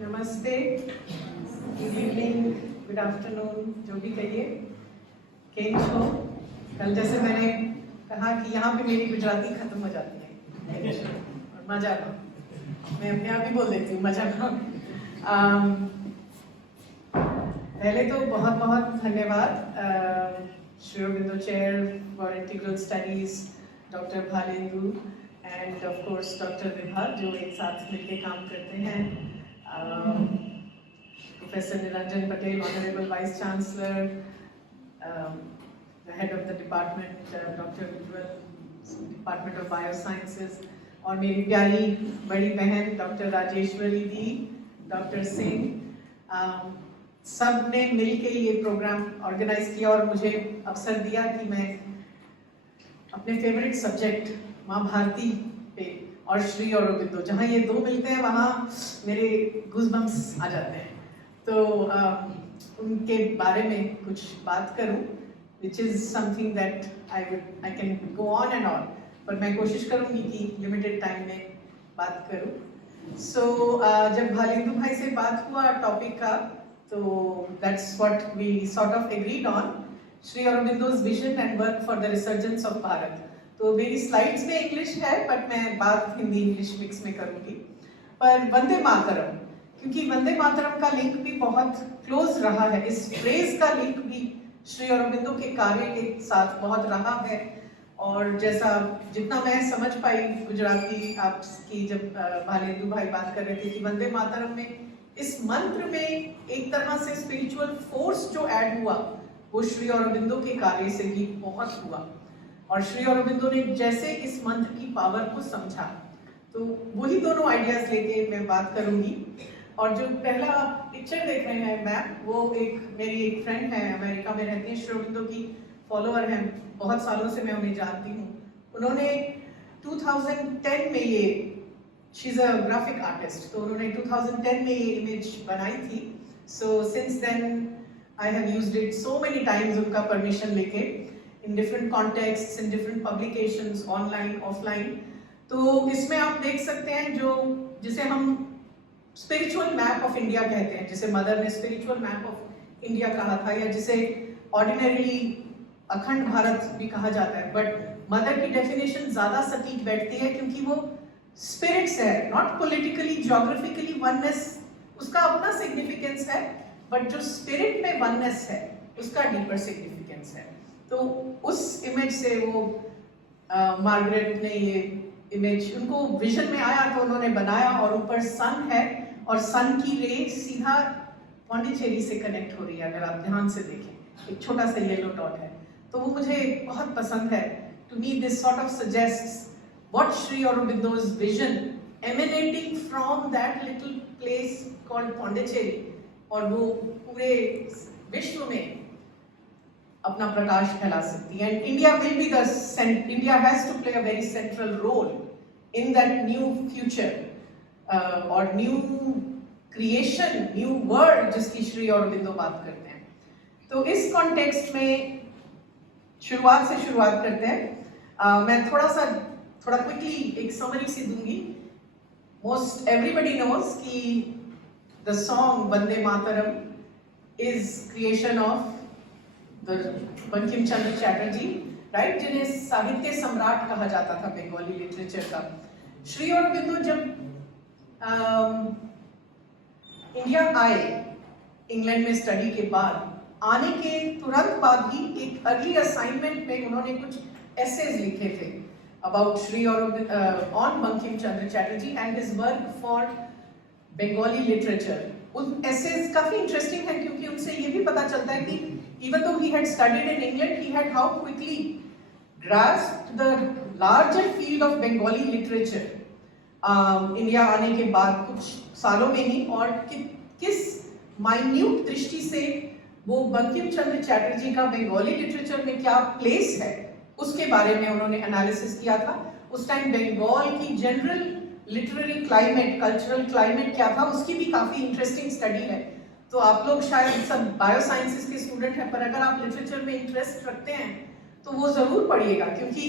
नमस्ते, good evening, good afternoon, जो भी कहिए। केम छो। कल जैसे मैंने कहा कि यहाँ पे मेरी गुजराती खत्म हो जाती है और मजा लो, मैं अपने आप ही बोल देती हूँ मजा लो। पहले तो बहुत बहुत धन्यवाद Shri Aurobindo chair for integral studies doctor Bhalendu and of course doctor Vibha जो एक साथ मिलकर काम करते हैं। Professor Niranjan Patel, Honorable Vice Chancellor, the head of the department, Dr. Ujjwal, Department of Biosciences, और मेरी प्यारी बड़ी बहन डॉक्टर राजेश्वरी दी, डॉक्टर सिंह, सब ने मिलके ये प्रोग्राम ऑर्गेनाइज किया और मुझे अवसर दिया कि मैं अपने फेवरेट सब्जेक्ट माँ भारती पे और श्री अरबिंदो, जहाँ ये दो मिलते हैं वहाँ मेरे गूज़बम्प्स आ जाते हैं, तो उनके बारे में कुछ बात करूँ, which is something that I can go on and on, पर मैं कोशिश करूँगी कि लिमिटेड टाइम में बात करूँ। So जब भालेंदु भाई से बात हुआ टॉपिक का, तो that's what we sort of agreed on, Shri अरबिंदो's vision and work for the resurgence of Bharat. तो मेरी स्लाइड्स में इंग्लिश है, बट मैं बात हिंदी इंग्लिश मिक्स में करूँगी। पर वंदे मातरम, क्योंकि वंदे मातरम का लिंक भी बहुत क्लोज रहा है, इस फ्रेज का लिंक भी श्री अरबिंदो के कार्य के साथ बहुत रहा है। और जैसा जितना मैं समझ पाई गुजराती आपकी, जब भालेंदु भाई बात कर रहे थे कि वंदे मातरम में इस मंत्र में एक तरह से स्पिरिचुअल फोर्स जो ऐड हुआ वो श्री अरबिंदो के कार्य से भी बहुत हुआ। और श्री अरबिंदो ने जैसे इस मंत्र की पावर को समझा, तो वही दोनों आइडियाज लेके मैं बात करूंगी। और जो पहला पिक्चर देख रहे हैं मैप, वो मेरी एक फ्रेंड है, अमेरिका में रहती है, श्री अरबिंदो की फॉलोअर हैं, बहुत सालों से मैं उन्हें जानती हूँ। उन्होंने 2010 में ये, she is a graphic artist, तो उन्होंने 2010 में ये इमेज बनाई थी। So since then I have used it so many times, उनका परमिशन लेके, in different contexts, in different publications, online, offline। तो इसमें आप देख सकते हैं जो जिसे हम स्पिरिचुअल मैप ऑफ इंडिया कहते हैं, जिसे मदर ने स्पिरिचुअल मैप ऑफ इंडिया कहा था, या जिसे ऑर्डिनरीली अखंड भारत भी कहा जाता है, बट मदर की डेफिनेशन ज्यादा सटीक बैठती है क्योंकि वो स्पिरिट्स है, नॉट पॉलिटिकली ज्योग्राफिकली वननेस, उसका अपना सिग्निफिकेंस है, बट जो स्पिरिट में वननेस है उसका डीपर सिग्निफिकेंस है। तो उस इमेज से वो मार्गरेट ने ये इमेज, उनको विजन में आया तो उन्होंने बनाया, और ऊपर सन है और सन की रे सीधा पौंडीचेरी से कनेक्ट हो रही है, अगर आप ध्यान से देखें, एक छोटा सा येलो डॉट है। तो वो मुझे बहुत पसंद है। To me this sort of suggests what Shri Aurobindo's vision emanating from that little place called Pondicherry, और वो पूरे विश्व में अपना प्रकाश फैला सकती है। And India will be the India has to play a very central role in that new future और न्यू क्रिएशन, न्यू वर्ल्ड जिसकी श्री अरबिंदो बात करते हैं। तो इस कॉन्टेक्स्ट में शुरुआत करते हैं। मैं थोड़ा क्विकली एक समरी सी दूंगी। मोस्ट एवरीबडी नोज कि the song Vande Mataram is creation of Bankim Chandra Chatterjee, right, जिन्हें साहित्य सम्राट कहा जाता था बंगाली लिटरेचर का। श्री अरबिंदो जब इंडिया आए, इंग्लैंड में स्टडी के बाद, आने के तुरंत बाद ही एक अर्ली असाइनमेंट में उन्होंने कुछ एसेज लिखे थे about Shri Aurobindo on Bankim Chandra Chatterjee and his work for Bengali literature. उन एसेज काफी इंटरेस्टिंग है क्योंकि उनसे ये भी पता चलता है कि even though he had studied in England, he had how quickly grasped the larger field of Bengali literature India आने के बाद कुछ सालों में ही, और किस माइन्यूट दृष्टि से वो बंकिम चंद्र चैटर्जी का बंगाली लिटरेचर में क्या प्लेस है उसके बारे में उन्होंने एनालिसिस किया था। उस टाइम बंगाल की general literary climate, cultural climate क्या था, उसकी भी काफी इंटरेस्टिंग स्टडी है। तो आप लोग शायद सब बायोसाइंसेस के स्टूडेंट हैं, पर अगर आप लिटरेचर में इंटरेस्ट रखते हैं तो वो जरूर पढ़िएगा, क्योंकि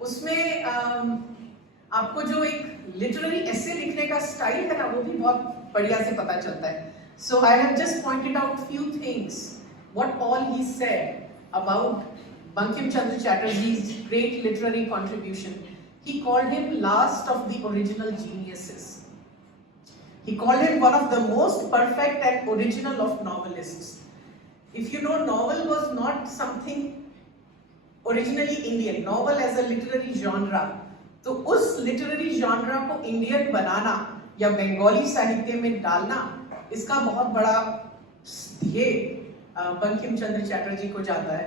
उसमें आपको जो एक लिटरेरी एसे लिखने का स्टाइल है ना, वो भी बहुत बढ़िया से पता चलता है. So I have just pointed out few things, what all he said about Bankim Chandra Chatterjee's great literary contribution. He called him last of the original geniuses. He called him one of the most perfect and original of novelists. If you know, novel was not something originally Indian. Novel as a literary genre. तो उस literary genre को Indian बनाना या बंगाली साहित्य में डालना, इसका बहुत बड़ा ध्येय बंकिम चंद्र चैटर्जी को जाता है.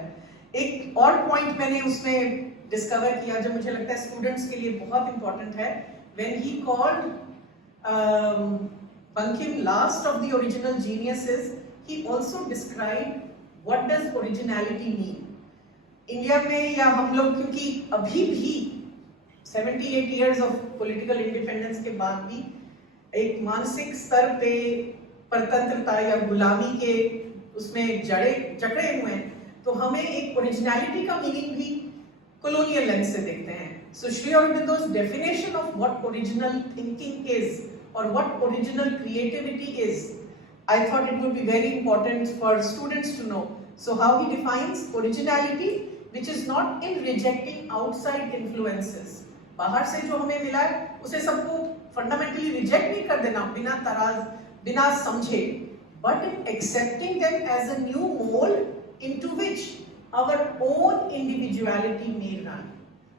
एक और पॉइंट मैंने उसमें डिस्कवर किया जो मुझे लगता है स्टूडेंट्स के लिए बहुत इंपॉर्टेंट है. When he called Bankim last of the original geniuses, he also described what does originality mean. India में या हम लोग, क्योंकि अभी भी 78 years of political independence के बाद भी एक मानसिक स्तर पे परतंत्रता या गुलामी के उसमें जकड़े हुए हैं, तो हमें एक ओरिजिनलिटी का मीनिंग भी colonial lens से देखते हैं. So Sri Aurobindo's definition of what original thinking is or what original creativity is, I thought it would be very important for students to know. So how he defines originality, which is not in rejecting outside influences. बाहर से जो हमें मिला है उसे सबको fundamentally reject नहीं कर देना बिना तराज बिना समझे, but in accepting them as a new mold into which our own individuality may run.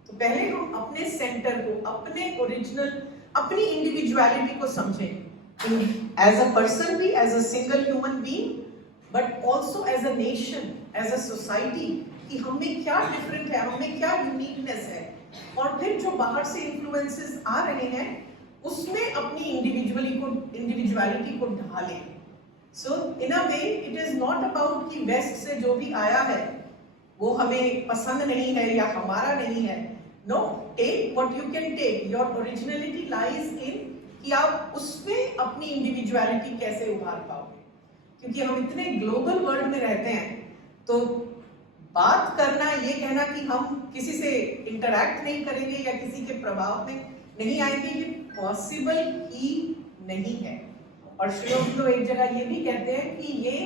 तो पहले हम अपने सेंटर को, अपने ओरिजिनल, अपनी इंडिविजुअलिटी को समझें as a person भी, as a single human being, but also as a nation, as a society, कि हमें क्या डिफरेंट है, हमें क्या यूनिकनेस है, और फिर जो बाहर से इन्फ्लुएंसेस आ रहे हैं उसमें अपनी इंडिविजुअलिटी को ढालें. So in a way it is not about कि वेस्ट से जो भी आया है वो हमें पसंद नहीं है या हमारा नहीं है. No, take what you can take. Your originality lies in कि आप उसमें अपनी इंडिविजुअलिटी कैसे उभार पाओगे. क्योंकि हम इतने ग्लोबल वर्ल्ड में रहते हैं, तो बात करना, ये कहना कि हम किसी से इंटरैक्ट नहीं करेंगे या किसी के प्रभाव में नहीं आएंगे, ये पॉसिबल ही नहीं है. और श्री अरबिंदो एक जगह ये भी कहते हैं कि ये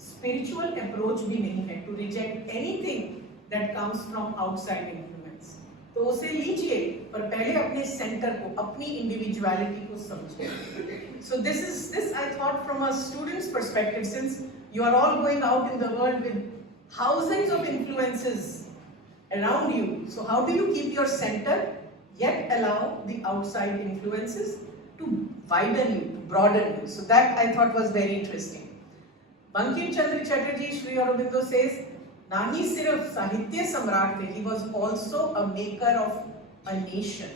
स्पिरिचुअल अप्रोच भी नहीं है to reject anything that comes from outside influence. तो उसे लीजिए, पर पहले अपने सेंटर को, अपनी इंडिविजुअलिटी को समझिए. So this I thought from a student's perspective, since you are all going out in the world with thousands of influences around you. So how do you keep your center yet allow the outside influences to widen you, to broaden you? So that I thought was very interesting. Bankim Chandra Chatterjee, Sri Aurobindo says, ना ही सिर्फ साहित्य सम्राट थे, he was also a maker of a nation.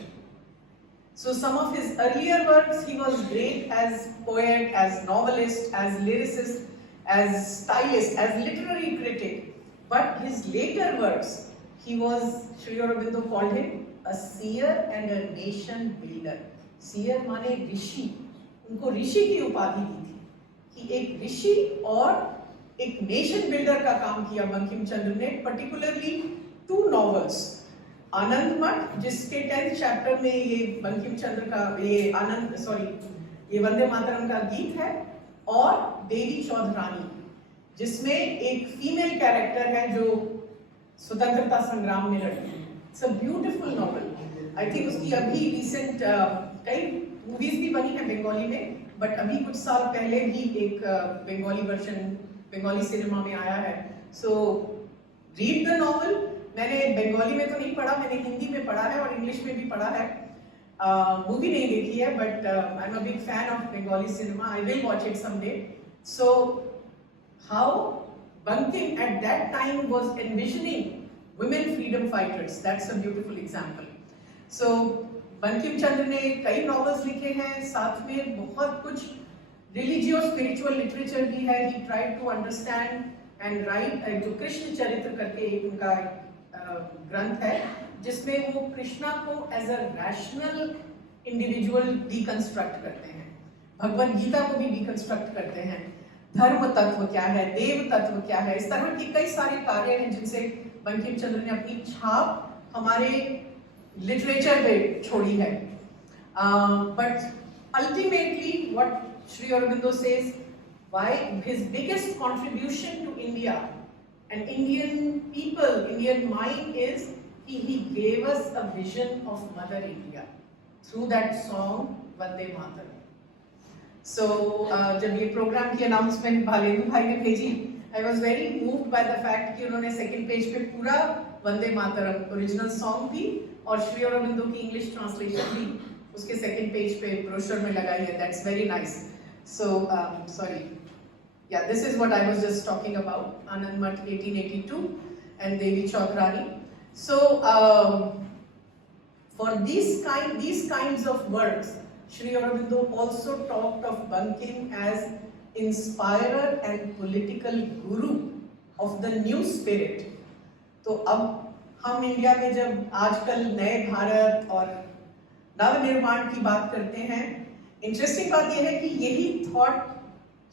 So some of his earlier works, he was great as poet, as novelist, as lyricist, as stylist, as literary critic, but his later works, Sri Aurobindo called him a seer and a nation builder. Seer माने ऋषि, उनको ऋषि की उपाधि दी थी कि एक ऋषि और एक nation builder का काम किया बंकिम चंद्र ने. पर्टिकुलरली 2 novels, आनंद मठ, जिसके 10th chapter में ये बंकिम चंद्र का ये वंदे मातरम का गीत है, और देवी चौधरानी, जिसमें एक फीमेल कैरेक्टर है जो स्वतंत्रता संग्राम में लड़ी. It's a beautiful novel. I think उसकी अभी रिसेंट कई मूवीज भी बनी है बंगाली में, बट अभी कुछ साल पहले भी एक बंगाली वर्जन बंगाली सिनेमा में आया है. So read the novel. मैंने बंगाली में तो नहीं पढ़ा, मैंने हिंदी में पढ़ा है और इंग्लिश में भी पढ़ा है. मूवी नहीं देखी है, but I am a big fan of Bengali cinema. I will watch it someday. So how Bankim at that time was envisioning women freedom fighters, that's a beautiful example. So Bankim Chandra ने कई novels लिखे हैं, साथ में बहुत कुछ religious spiritual literature भी है. He tried to understand and write जो कृष्ण चरित्र करके एक उनका ग्रंथ है, जिसमें वो कृष्णा को as a rational individual deconstruct करते हैं, भगवद गीता को भी deconstruct करते हैं, धर्म तत्व क्या है, देव तत्व क्या है. इस तरह के कई सारे कार्य हैं जिनसे बंकिम चंद्र ने अपनी छाप हमारे लिटरेचर पे छोड़ी है. But ultimately what Sri Aurobindo says why his biggest contribution to India and Indian people, Indian mind is he gave us a vision of Mother India through that song Vande Mataram. So जब ये programme की announcement भालेंदु भाई ने भेजी, I was very moved by the fact कि उन्होंने second page पे पूरा वंदे मातरम ओरिजिनल सॉन्ग भी और श्री अरबिंदो की इंग्लिश ट्रांसलेशन भी उसके सेकंड पेज पे ब्रोशर में लगाई है. That's very nice. So sorry. Yeah, this is what I was just talking about. Anand Math 1882 and Devi Chaukrani. So for these kinds of works, Sri Aurobindo also talked of Bankim as inspirer and political guru of the new spirit. तो अब हम India में जब आजकल नए भारत और नवनिर्माण की बात करते हैं, इंटरेस्टिंग बात यह है कि यही थॉट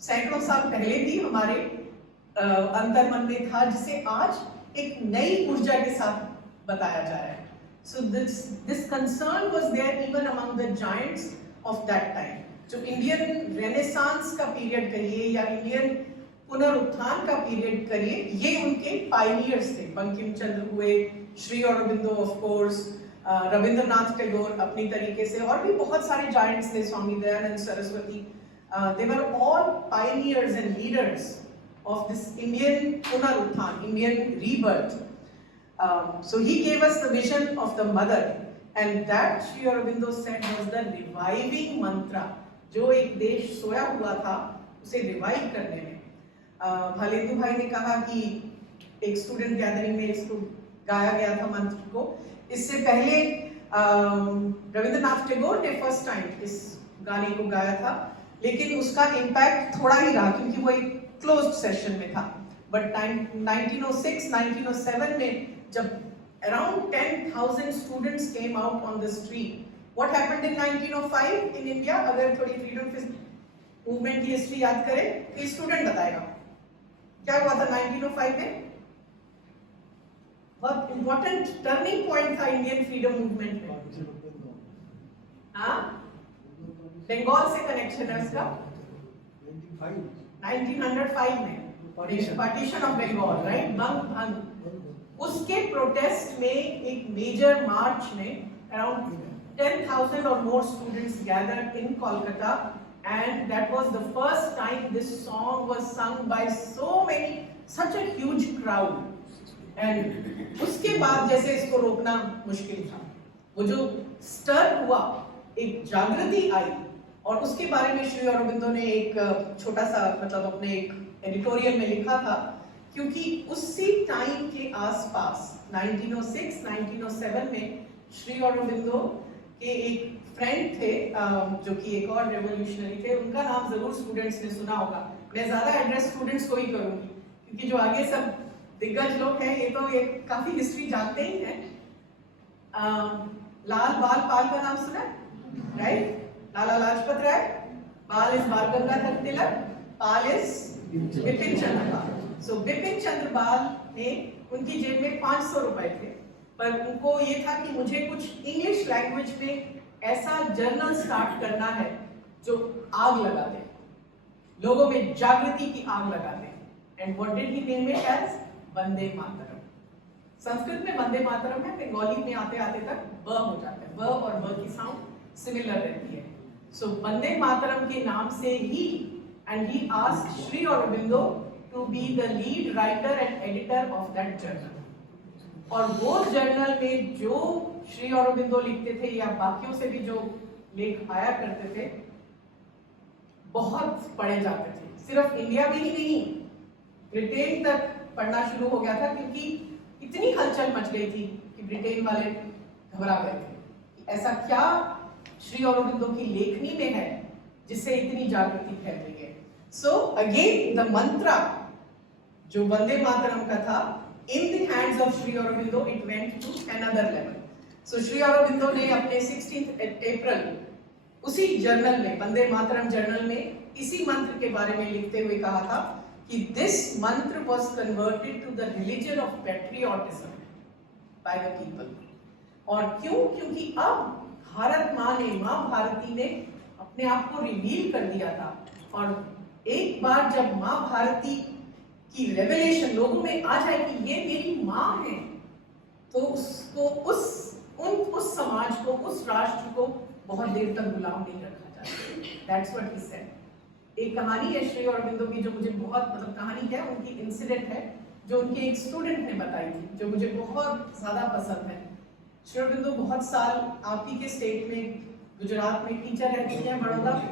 सैकड़ों साल पहले भी हमारे अंतर्मन में था, जिसे आज एक नई ऊर्जा के साथ बताया जा रहा है. So this concern was there even among the giants of that time. जो इंडियन रेनेसांस का पीरियड करिए या इंडियन पुनरुत्थान का पीरियड करिए, ये उनके पायनियर्स थे. बंकिम चंद्र हुए, श्री अरबिंदो ऑफ कोर्स, रविंद्रनाथ टैगोर अपनी तरीके से, और भी बहुत सारे जायंट्स थे, Swami Dayanand Saraswati. They were all pioneers and leaders of this Indian punarutthan, Indian rebirth. So he gave us the vision of the mother, and that Sri Aurobindo said was the reviving mantra. जो एक देश सोया हुआ था उसे revive करने में. भालेंदु भाई ने कहा कि एक स्टूडेंट गैदरिंग में इसको गाया गया था मंत्र को. इससे पहले रविंद्रनाथ टैगोर ने फर्स्ट टाइम इस गाने को गाया था, लेकिन उसका इम्पैक्ट थोड़ा ही रहा क्योंकि वो एक क्लोज्ड सेशन में था. बट 1906, 1907 में जब around 10,000 students came out on the street. What happened in 1905 in India? अगर थोड़ी फ्रीडम मूवमेंट की हिस्ट्री याद करें तो स्टूडेंट बताएगा क्या हुआ था 1905 में. बहुत इंपॉर्टेंट टर्निंग पॉइंट था इंडियन फ्रीडम मूवमेंट में. हाँ, बंगाल से कनेक्शन है उसका. 1905 में पार्टीशन ऑफ बंगाल, राइट, भंग. उसके प्रोटेस्ट में एक मेजर मार्च में around 10,000 or more students gathered in Kolkata, and that was the first time this song was sung by such a huge crowd. And उसके बाद जैसे इसको रोकना मुश्किल था, वो जो स्टर हुआ, एक जागृति आई, और उसके बारे में श्री अरबिंदो ने एक छोटा सा मतलब अपने एक एडिटोरियल में लिखा था, क्योंकि उसी टाइम के आसपास 1906, 1907 में श्री अरबिंदो के एक फ्रेंड थे जो कि एक और रेवोल्यूशनरी थे. उनका नाम जरूर स्टूडेंट्स ने सुना होगा. मैं ज्यादा एड्रेस स्टूडेंट्स को ही करूंगी क्योंकि जो आगे सब दिग्गज लोग हैं ये तो ये काफी हिस्ट्री जानते ही हैं. लाल बाल पाल का नाम सुना, राइट? लाला लाजपत राय. बाल इज बाल गंगाधर तिलक, पाल इज बिपिन चंद्र पाल. सो बिपिन चंद्र पाल ने, उनकी जेब में 500 रुपए थे, पर उनको ये था कि मुझे कुछ इंग्लिश लैंग्वेज में ऐसा जर्नल स्टार्ट करना है जो आग लगा दे, लोगों में जागृति की आग लगा दे. And what did he name it as Vande Mataram. Sanskrit में वंदे मातरम है, बंगाली में आते आते तक ब हो जाता है. ब और ब की साउंड सिमिलर रहती है. सो वंदे मातरम के नाम से ही, and he asked Shri Aurobindo to be the lead writer and editor of that journal. और वो जर्नल में जो श्री अरबिंदो लिखते थे या बाकियों से भी जो लेख आया करते थे, बहुत पढ़े जाते थे. सिर्फ इंडिया में ही नहीं, ब्रिटेन तक पढ़ना शुरू हो गया था, क्योंकि इतनी हलचल मच गई थी कि ब्रिटेन वाले घबरा गए थे. ऐसा क्या श्री अरबिंदो की लेखनी में है जिससे इतनी जागृति फैल रही है. सो अगेन द मंत्रा जो वंदे मातरम का था, in the hands of Sri Aurobindo, it went to another level. So Sri Aurobindo ने अपने 16th April उसी जर्नल में, वंदे मातरम जर्नल में, इसी मंत्र के बारे में लिखते हुए कहा था कि this mantra was converted to the religion of patriotism by the people. और क्यों? क्योंकि अब भारत माँ ने, माँ भारती ने अपने आप को रिवील कर दिया था। और एक बार जब माँ भारती की रेवलेशन लोगों में आ जाए कि ये मेरी माँ है, तो उसको उस समाज को, उस राष्ट्र को बहुत देर तक गुलाम नहीं रखा जाता। That's what he said. एक कहानी है श्री अरबिंदो की जो मुझे बहुत, मतलब कहानी है उनकी, इंसिडेंट है जो उनके एक स्टूडेंट ने बताई थी, जो मुझे बहुत ज्यादा पसंद है। श्री अरबिंदो बहुत साल आप ही के स्टेट में, गुजरात में टीचर रह चुके हैं, बड़ौदा में।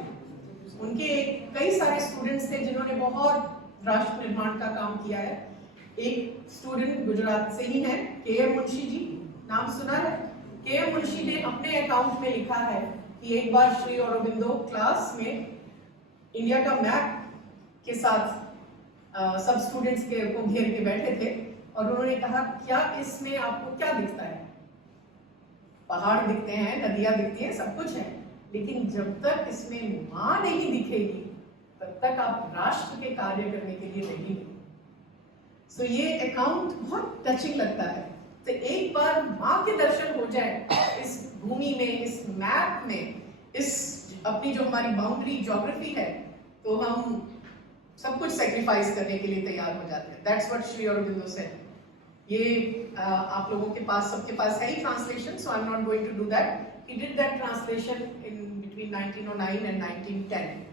उनके कई सारे स्टूडेंट्स थे जिन्होंने बहुत राष्ट्र निर्माण का काम किया है। एक स्टूडेंट गुजरात से ही है, के.एम. मुंशी जी, नाम सुना है? के.एम. मुंशी ने अपने अकाउंट में लिखा है कि एक बार श्री अरबिंदो क्लास में इंडिया का मैप के साथ सब स्टूडेंट्स को घेर के बैठे थे और उन्होंने कहा, क्या इसमें आपको क्या दिखता है? पहाड़ दिखते हैं, नदियां दिखती हैं, सब कुछ है, लेकिन जब तक इसमें मां नहीं दिखेगी तब तक आप राष्ट्र के कार्य करने के लिए नहीं। सो ये अकाउंट बहुत टचिंग लगता है। तो एक बार माँ के दर्शन हो जाए इस भूमि में, इस मैप में, इस अपनी जो हमारी बाउंड्री ज्योग्राफी है, तो हम सब कुछ सेक्रीफाइस करने के लिए तैयार हो जाते हैं। That's what Shri Aurobindo said. ये आप लोगों के पास, सबके पास है ही translation, so I am not going to do that. He did that translation in between 1909 and 1910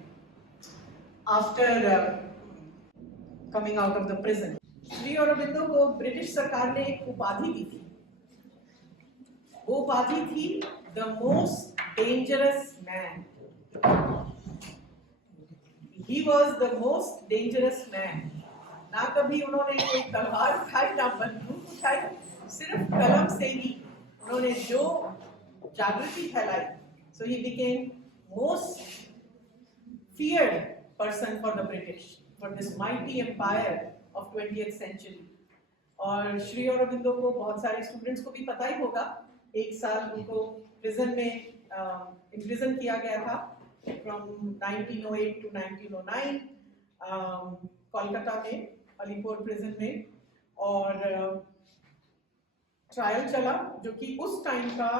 after coming out of the prison. Shri Aurobindo को ब्रिटिश सरकार ने एक उपाधि दी थी। वो उपाधि थी the most dangerous man. He was the most dangerous man. ना कभी उन्होंने कोई तलवार उठाई, ना बंदूक उठाई, सिर्फ कलम से ही उन्होंने जो जागृति फैलाई। So he became most feared person for the British, for this mighty empire of 20th century. और श्री अरबिंदो को बहुत सारे स्टूडेंट्स को भी पता ही होगा, एक साल उनको प्रिजन में इम्प्रिजन किया गया था फ्रॉम 1908 टू 1909 कोलकाता में, अलीपुर प्रिजन में। और ट्रायल चला जो कि उस टाइम का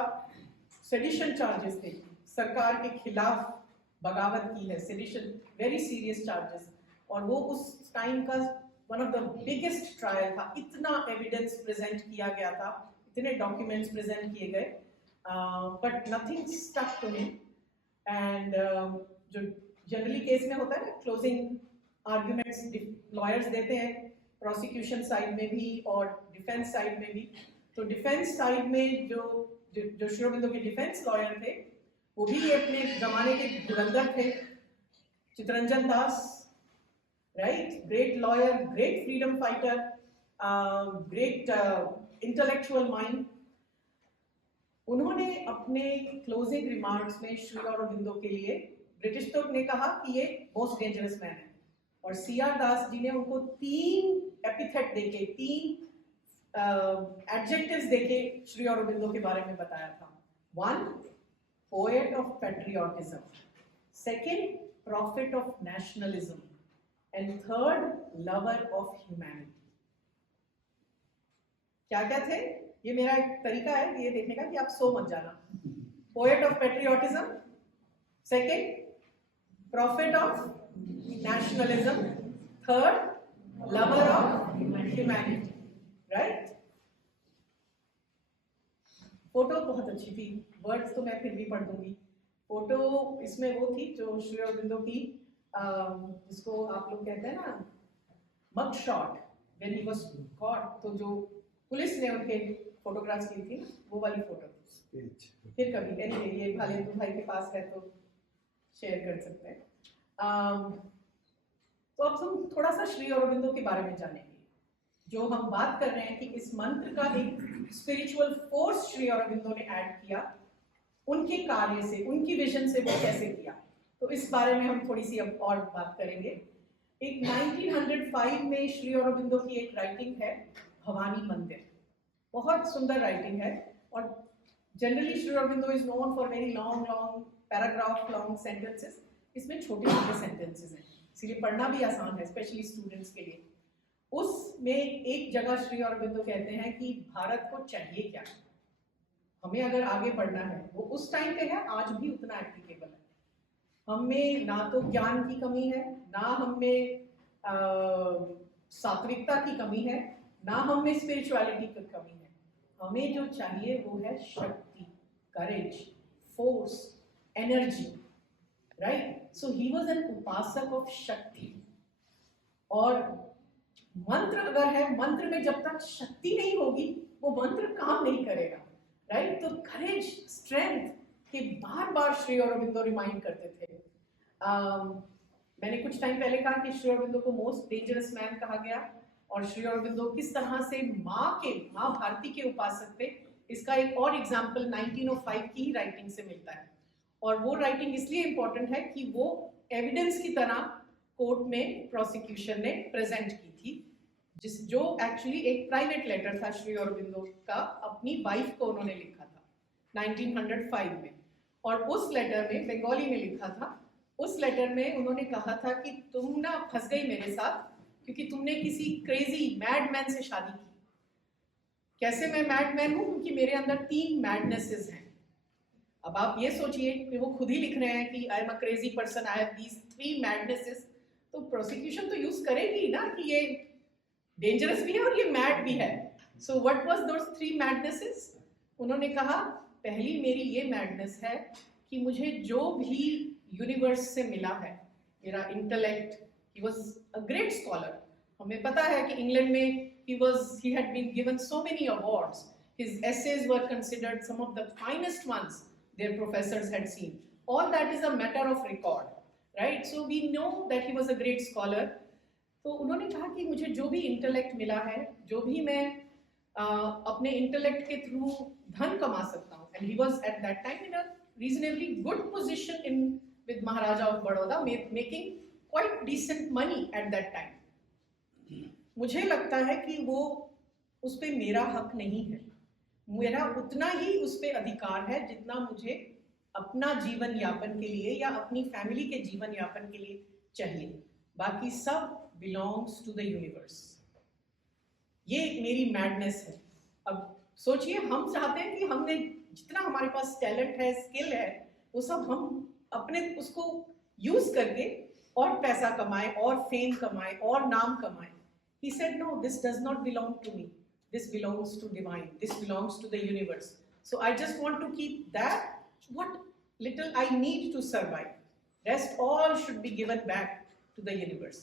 सेडिशन चार्जेस थे, सरकार के खिलाफ बगावत की है, सेडिशन, वेरी सीरियस चार्जेस। और वो उस टाइम का one of the biggest trial था। इतना एविडेंस प्रेजेंट किया गया था, इतने डॉक्यूमेंट्स प्रेजेंट किए गए, but nothing stuck to him. And जो जनरली केस में होता है ना, क्लोजिंग आर्ग्यूमेंट्स लॉयर्स देते हैं, प्रोसिक्यूशन साइड में भी और डिफेंस साइड में भी। तो डिफेंस साइड में जो श्री अरबिंदो के डिफेंस लॉयर थे, वो भी अपने जमाने के धुरंधर थे, Chittaranjan Das, right, great lawyer, great freedom fighter, great intellectual mind. उन्होंने अपने क्लोजिंग रिमार्क्स में श्री अरबिंदो के लिए, ब्रिटिश तो ने कहा कि ये मोस्ट डेंजरस मैन है, और सी.आर. दास जी ने उनको 3 एपिथेट देके, 3 एडजेक्टिव्स देके श्री अरबिंदो के बारे में बताया था। 1, poet of patriotism, 2nd, prophet of nationalism, and 3rd, lover of humanity. क्या क्या थे? ये मेरा एक तरीका है ये देखने का कि आप सो मत जाना। poet of patriotism, 2nd, prophet of nationalism, 3rd, lover of humanity, right? Photo बहुत अच्छी थी, वर्ड्स तो मैं फिर भी पढ़ दूंगी। फोटो इसमें वो थी जो श्री अरबिंदो की, जिसको आप लोग कहते हैं ना mug shot, when he was caught, तो जो पुलिस ने उनके फोटोग्राफ्स की थी, वो वाली फोटो थी। फिर कभी एनीवे ये भालेंदु भाई के पास है तो शेयर कर सकते हैं। तो अब हम थोड़ा सा श्री अरबिंदो के बारे में जानेंगे। जो हम बात कर रहे हैं कि इस मंत्र का एक स्पिरिचुअल फोर्स श्री अरबिंदो ने ऐड किया, उनके कार्य से, उनकी विजन से वो कैसे किया, तो इस बारे में हम थोड़ी सी अब और बात करेंगे। एक 1905 में श्री अरबिंदो की एक राइटिंग है, भवानी मंदिर, बहुत सुंदर राइटिंग है। और generally Shri Aurobindo is known for very long paragraph, long sentences. इसमें छोटे छोटे सेंटेंसेस हैं, इसलिए पढ़ना भी आसान है, स्पेशली स्टूडेंट्स के लिए। उसमें एक जगह श्री अरबिंदो कहते हैं कि भारत को चाहिए क्या, हमें अगर आगे बढ़ना है, वो उस टाइम पे है, आज भी उतना एप्लीकेबल है। हम में ना तो ज्ञान की कमी है, ना हम में सात्विकता की कमी है, ना हम में स्पिरिचुअलिटी की कमी है। हमें जो चाहिए वो है शक्ति, courage, force, energy, right? So he was an उपासक ऑफ शक्ति। और मंत्र अगर है, मंत्र में जब तक शक्ति नहीं होगी वो मंत्र काम नहीं करेगा, राइट? तो करेज, स्ट्रेंथ के बार बार श्री अरबिंदो रिमाइंड करते थे। मैंने कुछ टाइम पहले कहा कि श्री अरबिंदो को मोस्ट डेंजरस मैन कहा गया, और श्री अरबिंदो किस तरह से माँ भारती के उपासक थे, इसका एक और एग्जाम्पल 1905 की ही राइटिंग से मिलता है। और वो राइटिंग इसलिए इंपॉर्टेंट है कि वो एविडेंस की तरह कोर्ट में प्रोसिक्यूशन ने प्रेजेंट की थी, जो एक्चुअली एक प्राइवेट लेटर था श्री अरबिंदो का, अपनी वाइफ को उन्होंने लिखा था 1905 में। और उस लेटर में बंगाली में लिखा था। उस लेटर में उन्होंने कहा था कि तुम ना फंस गई मेरे साथ क्योंकि तुमने किसी क्रेजी मैडमैन से शादी की। कैसे मैं मैडमैन हूं? क्योंकि मेरे अंदर 3 मैडनेसेस हैं। अब आप ये सोचिए कि वो खुद ही लिख रहे हैं कि I am a crazy person, I have these 3 madnesses, तो प्रोसिक्यूशन तो यूज करेगी ना कि ये डेंजरस भी है और ये मैड भी है। सो व्हाट वाज दोस 3 मैडनेसेस? उन्होंने कहा पहली मेरी ये मैडनेस है कि मुझे जो भी यूनिवर्स से मिला है, मेरा intellect, he was a great scholar. हमें पता है कि इंग्लैंड में he had been given so many awards. His essays were considered some of the finest ones their professors had seen. All that is a matter of record, right? So we know that he was a great scholar. तो उन्होंने कहा कि मुझे जो भी intellect मिला है, जो भी मैं अपने इंटेलेक्ट के थ्रू धन कमा सकता हूँ, and he was at that time in a reasonably good position with Maharaja of Baroda, making quite decent money at that time. मुझे लगता है कि वो उस पे मेरा हक नहीं है, मेरा उतना ही उस पे अधिकार है जितना मुझे अपना जीवन यापन के लिए या अपनी फैमिली के जीवन यापन के लिए चाहिए। बाकी सब बिलोंग्स टू द यूनिवर्स। ये मेरी मैडनेस है। अब सोचिए, हम चाहते हैं कि हमने जितना हमारे पास टैलेंट है, स्किल है, वो सब हम अपने उसको यूज करके और पैसा कमाए और फेम कमाए और नाम कमाए। He said, no, this does not belong to me. This belongs to divine. This belongs to the universe. So I just want to keep that, what little I need to survive. Rest all should be given back to the universe.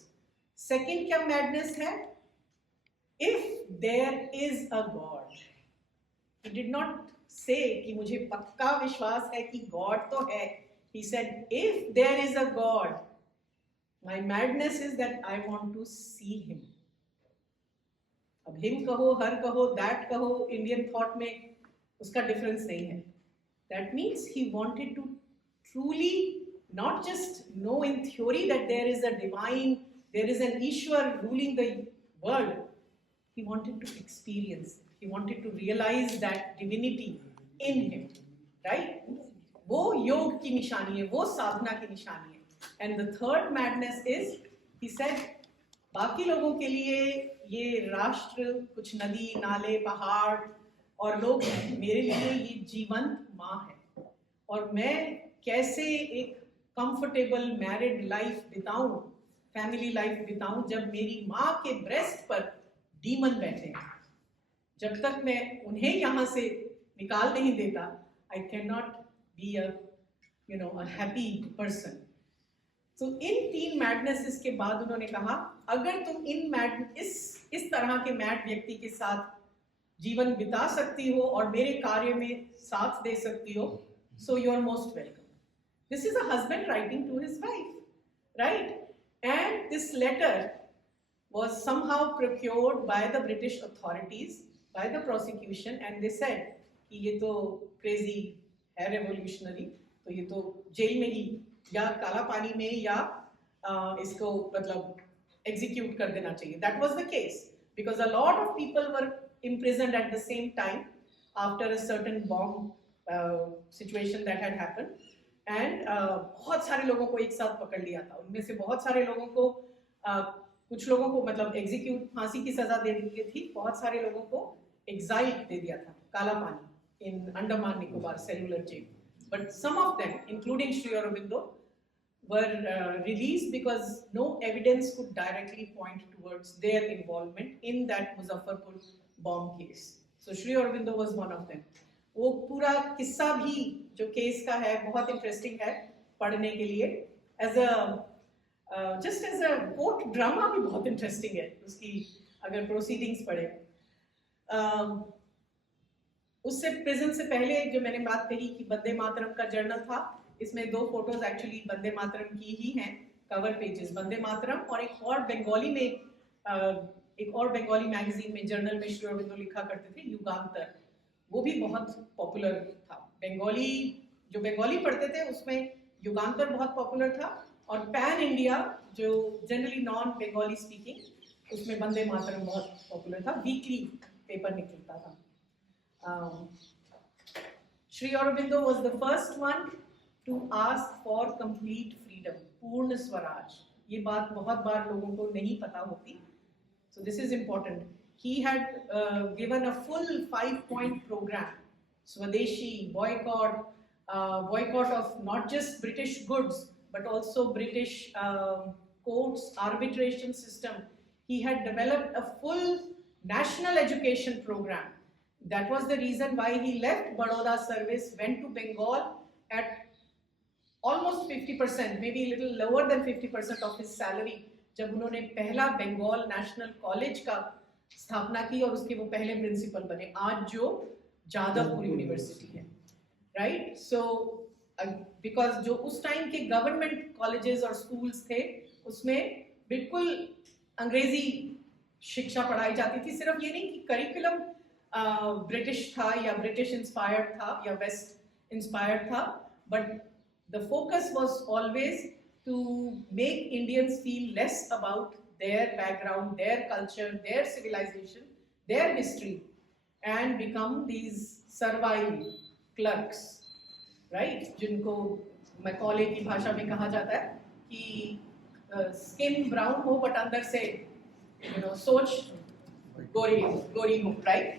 Second क्या madness है? If there is a God. He did not say कि मुझे पक्का विश्वास है कि God तो है. He said, if there is a God, my madness is that I want to see him. अब हिम कहो, हर कहो, दैट कहो, इंडियन थॉट में उसका डिफरेंस नहीं है। That means he wanted to truly not just know in theory that there is a divine, there is an Ishwar ruling the world. He wanted to experience, he wanted to realise that divinity in him, right? वो योग की निशानी है, वो साधना की निशानी है। And the third madness is, he said, बाकी लोगों के लिए ये राष्ट्र, कुछ नदी, नाले, पहाड़ और लोग, मेरे लिए ये जीवंत माँ है। और मैं कैसे एक कंफर्टेबल मैरिड लाइफ बिताऊं, फैमिली लाइफ बिताऊं, जब मेरी माँ के ब्रेस्ट पर डीमन बैठे हैं। जब तक मैं उन्हें यहाँ से निकाल नहीं देता, I can not be a happy person. तो इन 3 मैडनेसेस के बाद उन्होंने कहा, अगर तुम इस तरह के मैड व्यक्ति के साथ जीवन बिता सकती हो और मेरे कार्य में साथ दे सकती हो, so you are most welcome. This is a husband writing to his wife, right? And this letter was somehow procured by the British authorities, by the prosecution, and they said कि ये तो crazy है, revolutionary, तो ये तो jail में ही या काला पानी में या इसको मतलब एग्जीक्यूट कर देना चाहिए। That was the case because a lot of people were imprisoned at the same time after a certain bomb situation that had happened, and बहुत सारे लोगों को एक साथ पकड़ लिया था। उनमें से बहुत सारे लोगों को कुछ लोगों को मतलब एग्जीक्यूट, फांसी की सजा दे दी थी, बहुत सारे लोगों को एग्जाइल दे दिया था, Kala Pani, in Andaman Nicobar cellular jail. But some of them, including Sri Aurobindo, were released because no evidence could directly point towards their involvement in that Muzaffarpur bomb case. So Sri Aurobindo was one of them. वो पूरा किस्सा भी जो case का है बहुत interesting है पढ़ने के लिए. As a just as a court drama भी बहुत इंटरेस्टिंग है उसकी अगर प्रोसीडिंग्स पढ़े. उससे प्रेजेंट से पहले जो मैंने बात कही कि वंदे मातरम का जर्नल था, इसमें 2 फोटोज एक्चुअली वंदे मातरम की ही हैं, कवर पेजेस वंदे मातरम, और एक और बंगाली में एक और बंगाली मैगजीन में जर्नल में श्री अरबिंदो लिखा करते थे, युगांतर. वो भी बहुत पॉपुलर था. बंगाली जो बंगाली पढ़ते थे उसमें युगांतर बहुत पॉपुलर था, और पैन इंडिया जो जनरली नॉन बंगाली स्पीकिंग उसमें वंदे मातरम बहुत पॉपुलर था. वीकली पेपर निकलता था. Sri Aurobindo was the first one to ask for complete freedom, पूर्ण स्वराज. ये बात बहुत बार लोगों को नहीं पता होती. So this is important. He had given a full 5-point program. Swadeshi, boycott of not just British goods, but also British courts, arbitration system. He had developed a full national education program. That was the reason why he left Baroda service, went to Bengal at almost 50%, maybe a little lower than 50% of his salary, जब उन्होंने पहला Bengal national college का स्थापना की और उसके वो पहले प्रिंसिपल बने, आज जो जादवपुर यूनिवर्सिटी है. राइट. सो बिकॉज जो उस टाइम के गवर्नमेंट कॉलेजेस और स्कूल्स थे उसमें बिल्कुल अंग्रेजी शिक्षा पढ़ाई जाती थी. सिर्फ ये नहीं कि करिकुलम ब्रिटिश था या ब्रिटिश इंस्पायर्ड था या वेस्ट इंस्पायर्ड था, but the focus was always to make Indians feel less about their background, their culture, their civilization, their history, and become these servile clerks, right? जिनको Macaulay की भाषा में कहा जाता है कि स्किन ब्राउन हो बट अंदर से सोच गोरी हो, राइट?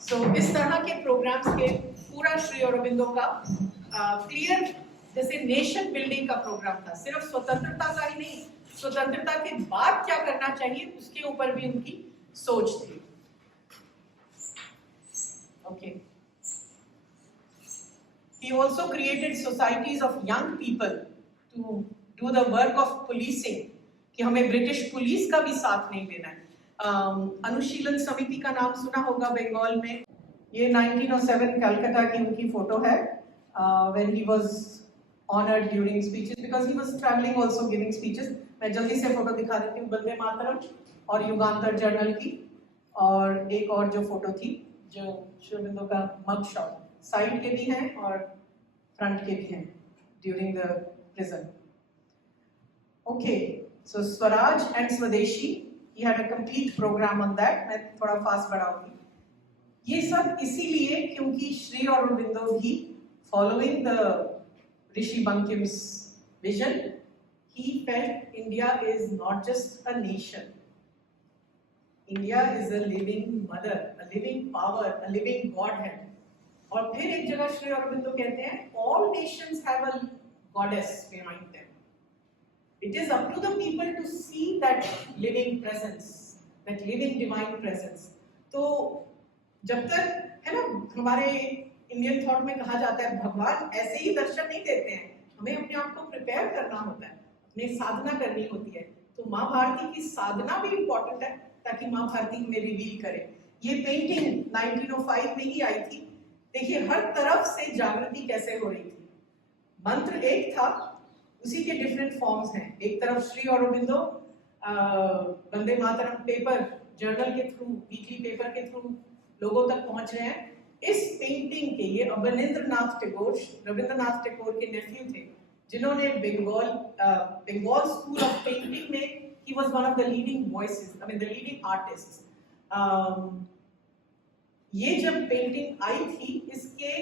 सो इस तरह के प्रोग्राम्स के पूरा श्री अरबिंदो का क्लियर जैसे नेशन बिल्डिंग का प्रोग्राम था. सिर्फ स्वतंत्रता का ही नहीं, स्वतंत्रता के बाद क्या करना चाहिए उसके ऊपर भी उनकी सोच थी. Okay. He also created societies of young people to do the work of policing, कि हमें ब्रिटिश पुलिस का भी साथ नहीं देना है. अनुशीलन समिति का नाम सुना होगा बंगाल में. ये 1907 कलकत्ता की उनकी फोटो है, when he was honored during speeches because he was traveling also giving speeches. मैं जल्दी से फोटो दिखा देती हूँ. वंदे मातरम और युगांतर जर्नल की, और एक और जो फोटो थी जो श्री अरबिंदो का मग शॉट, साइड के भी हैं और फ्रंट के भी हैं during the prison. Okay. So Swaraj and स्वदेशी, he had a complete program on that. मैं थोड़ा फास्ट बढ़ाऊंगी. ये सब इसीलिए क्योंकि श्री अरबिंदो भी following the Rishi बंकिम's vision, he felt India is not just a nation. India is a living mother, a living power, a living godhead. और फिर एक जगह श्री अरबिंदो कहते हैं all nations have a goddess behind them. It is up to the people to see that living presence, that living divine presence. तो जब तक है ना, हमारे इंडियन थॉट में कहा जाता है भगवान ऐसे ही दर्शन नहीं देते हैं, हमें अपने आप को प्रिपेयर करना होता है, अपने साधना करनी होती है. तो माँ भारती की साधना भी इम्पोर्टेंट है ताकि माँ भारती हमें रिवील करे. ये पेंटिंग 1905 में ही आई थी. देखिए हर तरफ से जागृति कैसे हो रही थी. मंत्र एक था, उसी के डिफरेंट फॉर्म्स हैं. एक तरफ श्री अरबिंदो वंदे मातरम पेपर जर्नल के थ्रू, वीकली पेपर के थ्रू लोगों तक पहुंच रहे हैं. इस पेंटिंग के ये अवनींद्रनाथ टैगोर, रविंद्रनाथ टैगोर के नेफ्यू थे, जिन्होंने बंगाल स्कूल ऑफ पेंटिंग में he was one of the leading voices, I mean the leading artists. ये जब पेंटिंग आई थी, इसके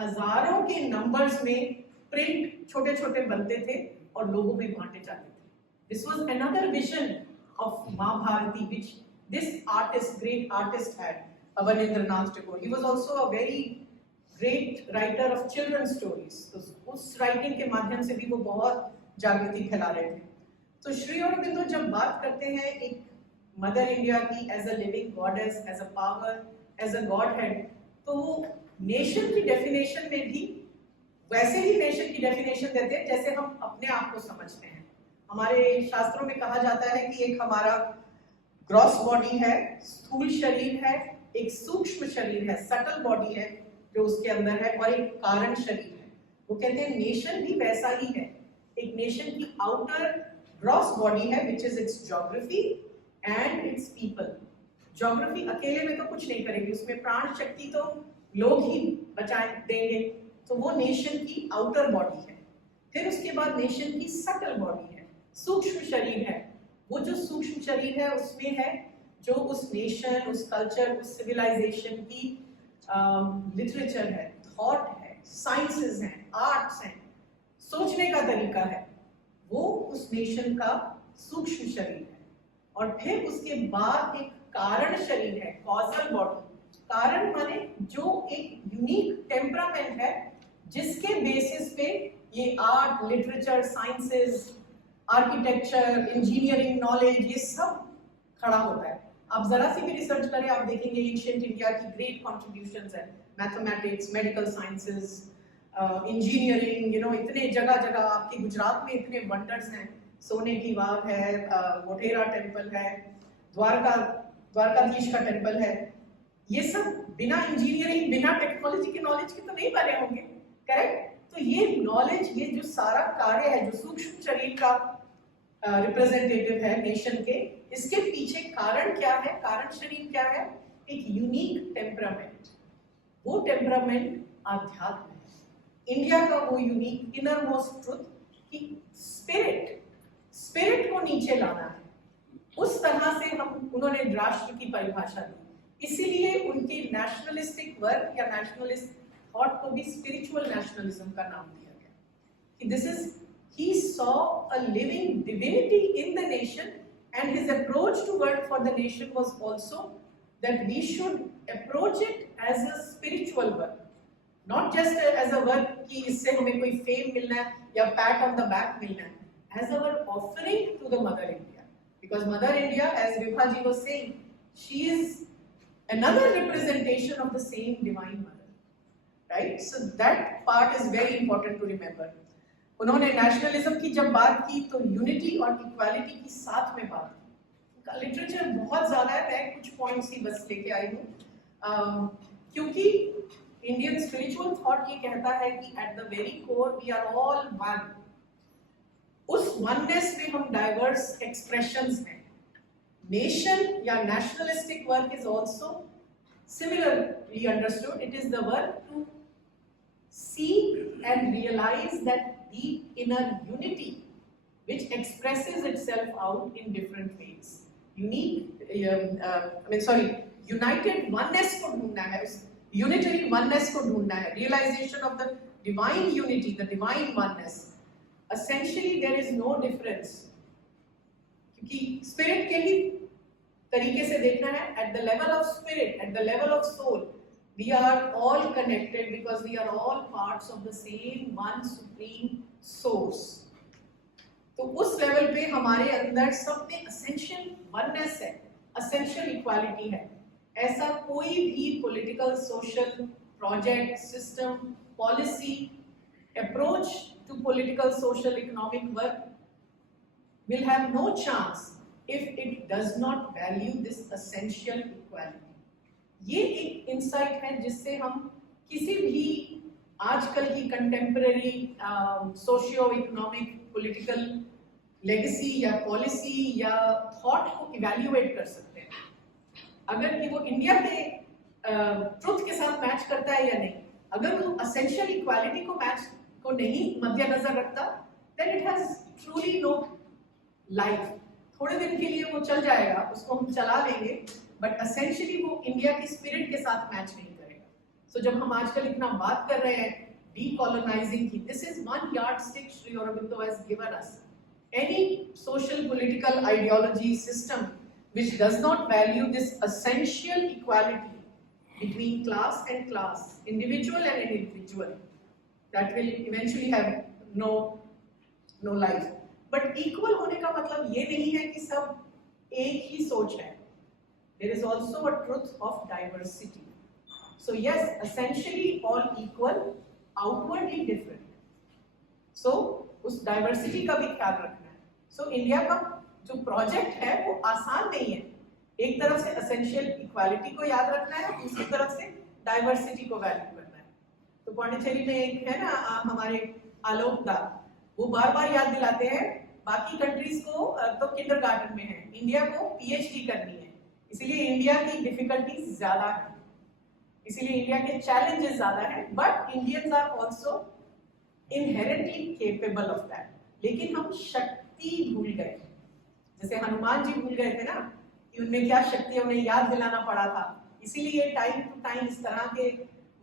हजारों के नंबर्स में प्रिंट छोटे छोटे बनते थे और लोगों में बांटे जाते थे. This was another vision of Mahabharati which this artist, great artist had, Avanindranath Tagore. He was also a very great writer of children stories, तो उस राइटिंग के माध्यम से भी वो बहुत जागृति फैला रहे थे। तो श्री अरबिंदो जब बात करते हैं एक मदर इंडिया की as a living goddess, as a power, as a godhead, तो वो नेशन की डेफिनेशन में भी वैसे ही नेशन की डेफिनेशन देते हैं जैसे हम अपने आप को समझते हैं। हमारे शास्त्रों में कहा जाता है कि एक हमारा ग्रॉस बॉडी है, स्थूल शरीर है, एक सूक्ष्म शरीर है, सटल बॉडी है जो उसके अंदर है, और एक कारण शरीर है। वो कहते हैं नेशन भी वैसा ही है। एक नेशन की आउटर ग्रॉस बॉडी है which is it's geography and it's people. Geography अकेले में तो कुछ नहीं करेगी, उसमें प्राण शक्ति तो लोग ही बचाए देंगे, तो वो नेशन की आउटर बॉडी है। फिर उसके बाद नेशन की सटल बॉडी है, सूक्ष्म शरीर है। वो जो सूक्ष्म शरीर है उसमें है जो उस नेशन, उस कल्चर, उस सिविलाइजेशन की लिटरेचर है, थॉट है, साइंसेस हैं, आर्ट्स हैं, सोचने का तरीका है, वो उस नेशन का सूक्ष्म शरीर है। और फिर उसके बाद एक कारण शरीर है, कॉजल बॉडी। कारण माने जो एक यूनिक टेम्परामेंट है जिसके बेसिस पे ये art, literature, sciences, architecture, engineering, knowledge, ये सब खड़ा होता है। आप जरा सी भी रिसर्च करें, आप देखेंगे एंशिएंट इंडिया की ग्रेट कॉन्ट्रीब्यूशंस है, मैथमेटिक्स, मेडिकल साइंसेस, इंजीनियरिंग, इतने जगह जगह आपके गुजरात में इतने वंडर्स हैं। सोने की वाव है, मोटेरा टेम्पल है, द्वारकाधीश का टेम्पल है। ये सब बिना इंजीनियरिंग, बिना टेक्नोलॉजी के नॉलेज के तो नहीं बने होंगे, करेक्ट? तो ये नॉलेज, ये जो सारा कार्य है, जो सूक्ष्म शरीर का रिप्रेजेंटेटिव है नेशन के, इसके पीछे कारण क्या है, कारण शरीर क्या है? एक यूनिक टेम्परामेंट। वो टेम्परामेंट आध्यात्म है, इंडिया का वो यूनिक इनर मोस्ट ट्रुथ कि स्पिरिट को नीचे लाना है। उस तरह से उन्होंने राष्ट्र की परिभाषा दी। इसीलिए उनके नेशनलिस्टिक वर्क या नेशनलिस्ट थॉट को भी स्पिरिचुअल नेशनलिज्म का नाम दिया गया कि this is, he saw a living divinity in the nation, and his approach to work for the nation was also that we should approach it as a spiritual work, not just as a work कि इससे हमें कोई fame मिलना है या pat on the back मिलना है, as our offering to the Mother India, because Mother India, as Vibha ji was saying, she is another representation of the same divine mother, right? So that part is very important to remember. उन्होंने nationalism की जब बात की तो unity और equality की साथ में बात की। उनका लिटरेचर बहुत ज्यादा है, मैं कुछ पॉइंट्स ही बस लेके आई हूँ, क्योंकि इंडियन स्पिरिचुअल थॉट ये कहता है कि at the very core we are all one. उस वननेस में हम डाइवर्स एक्सप्रेशंस हैं। नेशन या nationalistic work is also similarly understood. It is the work to see and realize that deep inner unity which expresses itself out in different ways. United oneness को ढूंढना है, unitary oneness को ढूंढना है, realization of the divine unity, the divine oneness. Essentially there is no difference, क्योंकि spirit के ही तरीके से देखना है। At the level of spirit, at the level of soul, we are all connected because we are all parts of the same one supreme source. तो उस level पे हमारे अंदर सब में essential oneness है, essential equality है। ऐसा कोई भी political, social project, system, policy, approach to political, social, economic work will have no chance if it does not value this essential equality. ये एक इंसाइट है जिससे हम किसी भी आजकल की contemporary socio economic political legacy या पॉलिसी या थॉट को इवैल्यूएट कर सकते हैं, अगर कि वो इंडिया के ट्रुथ के साथ मैच करता है या नहीं। अगर वो एसेंशियल इक्वालिटी को नहीं मद्देनजर रखता, then it has truly no life. थोड़े दिन के लिए वो चल जाएगा, उसको हम चला लेंगे, बट एसेंशियली वो इंडिया की स्पिरिट के साथ मैच नहीं करेगा। सो जब हम आजकल इतना बात कर रहे हैं डीकोलोनाइजिंग की, this is one yardstick Shri Aurobindo has given us. Any social political ideology system which does not value this essential equality between class and class, individual and individual, that will eventually have no life. But equal होने का मतलब ये नहीं है कि सब एक ही सोच है. There is also a truth of diversity. So yes, essentially all equal, outwardly different. So उस diversity का भी ख्याल रखना है. So इंडिया का जो प्रोजेक्ट है वो आसान नहीं है. एक तरफ से essential equality को याद रखना है, दूसरी तरफ से diversity को वैल्यू करना है. तो पौंडीचेरी में एक है ना हमारे आलोक दा, वो बार बार याद दिलाते हैं बाकी कंट्रीज को तो किंडरगार्टन में है, इंडिया को पीएचडी करनी है. इसीलिए इंडिया की डिफिकल्टीज ज्यादा है, इसीलिए इंडिया के चैलेंजेस ज्यादा हैं. But Indians are also inherently capable of that. लेकिन हम शक्ति भूल गए, जैसे हनुमान जी भूल गए थे ना कि उनमें क्या शक्ति है, उन्हें याद दिलाना पड़ा था. इसीलिए टाइम टू टाइम इस तरह के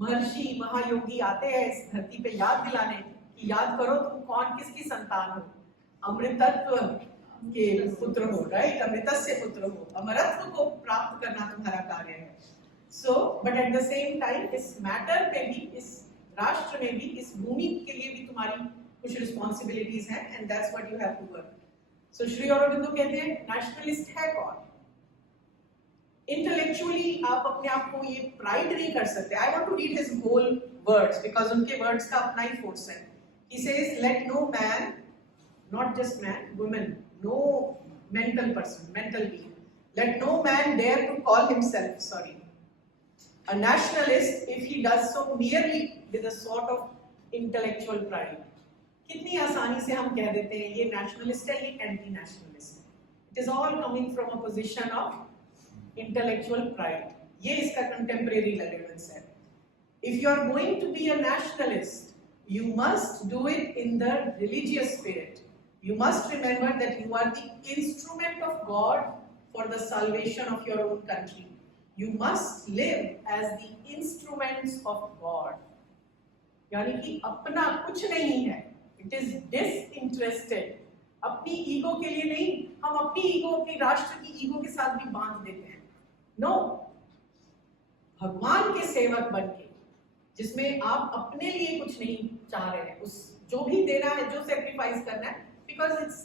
महर्षि महायोगी आते हैं इस धरती पे याद दिलाने कि याद करो तुम कौन किसकी संतान हो, अमृतत्व के पुत्र हो, राइट, अमृतस्य पुत्र हो, अमरत्व को प्राप्त करना तुम्हारा कार्य है. So but at the same time इस मैटर पे भी, इस राष्ट्र में भी, इस भूमि के लिए भी तुम्हारी कुछ रिस्पॉन्सिबिलिटीज हैं, and that's what you have to work. So Shri Aurobindo कहते हैं नेशनलिस्ट है कौन? इंटेलेक्चुअली आप अपने आप को ये प्राइड नहीं कर सकते. I want to read his whole words because उनके वर्ड्स का अपना ही फोर्स है. He says let no man, not just man, women, no mental person, mental being, let no man dare to call himself, a nationalist if he does so merely with a sort of intellectual pride. कितनी आसानी से हम कह देते हैं ये nationalist है, ये anti-nationalist है. It is all coming from a position of intellectual pride. ये इसका contemporary relevance है. If you are going to be a nationalist, you must do it in the religious spirit. You must remember that you are the instrument of God for the salvation of your own country. You must live as the instruments of God. यानी कि अपना कुछ नहीं है. It is disinterested. अपनी ego के लिए नहीं, हम अपनी ईगो अपनी राष्ट्र की ईगो के साथ भी बांध देते हैं. No, भगवान के सेवक बनके, जिसमें आप अपने लिए कुछ नहीं चाह रहे हैं, उस जो भी देना है, जो सेक्रीफाइस करना है, because it's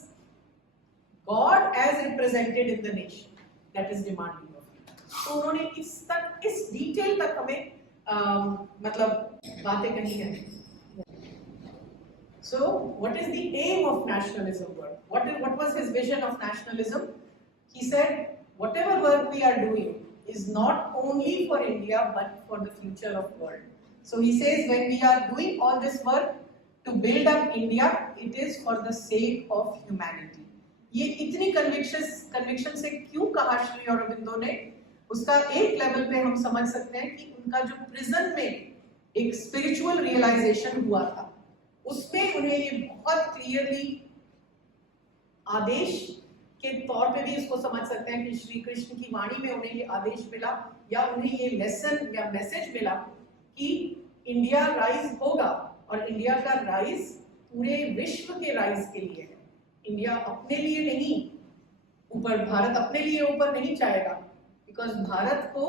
God as represented in the nation that is demanding of you. तो उन्होंने इस डिटेल तक हमें मतलब बातें कही हैं. So what is the aim of nationalism work? What was his vision of nationalism? He said whatever work we are doing is not only for India but for the future of world. So he says when we are doing all this work to build up India, it is for the sake of humanity. ये इतनी conviction से क्यों कहा श्री अरबिंदो ने, उसका एक level पे हम समझ सकते हैं कि उनका जो प्रिजन में एक स्पिरिचुअल रियलाइजेशन हुआ था, उसमें उन्हें ये बहुत क्लियरली आदेश के तौर पे भी इसको समझ सकते हैं कि श्री कृष्ण की वाणी में उन्हें ये आदेश मिला या उन्हें ये लेसन या मैसेज मिला कि इंडिया राइज होगा. और इंडिया का राइज पूरे विश्व के राइज के लिए है. इंडिया अपने लिए नहीं ऊपर, भारत अपने लिए ऊपर नहीं चाहेगा, बिकॉज भारत को,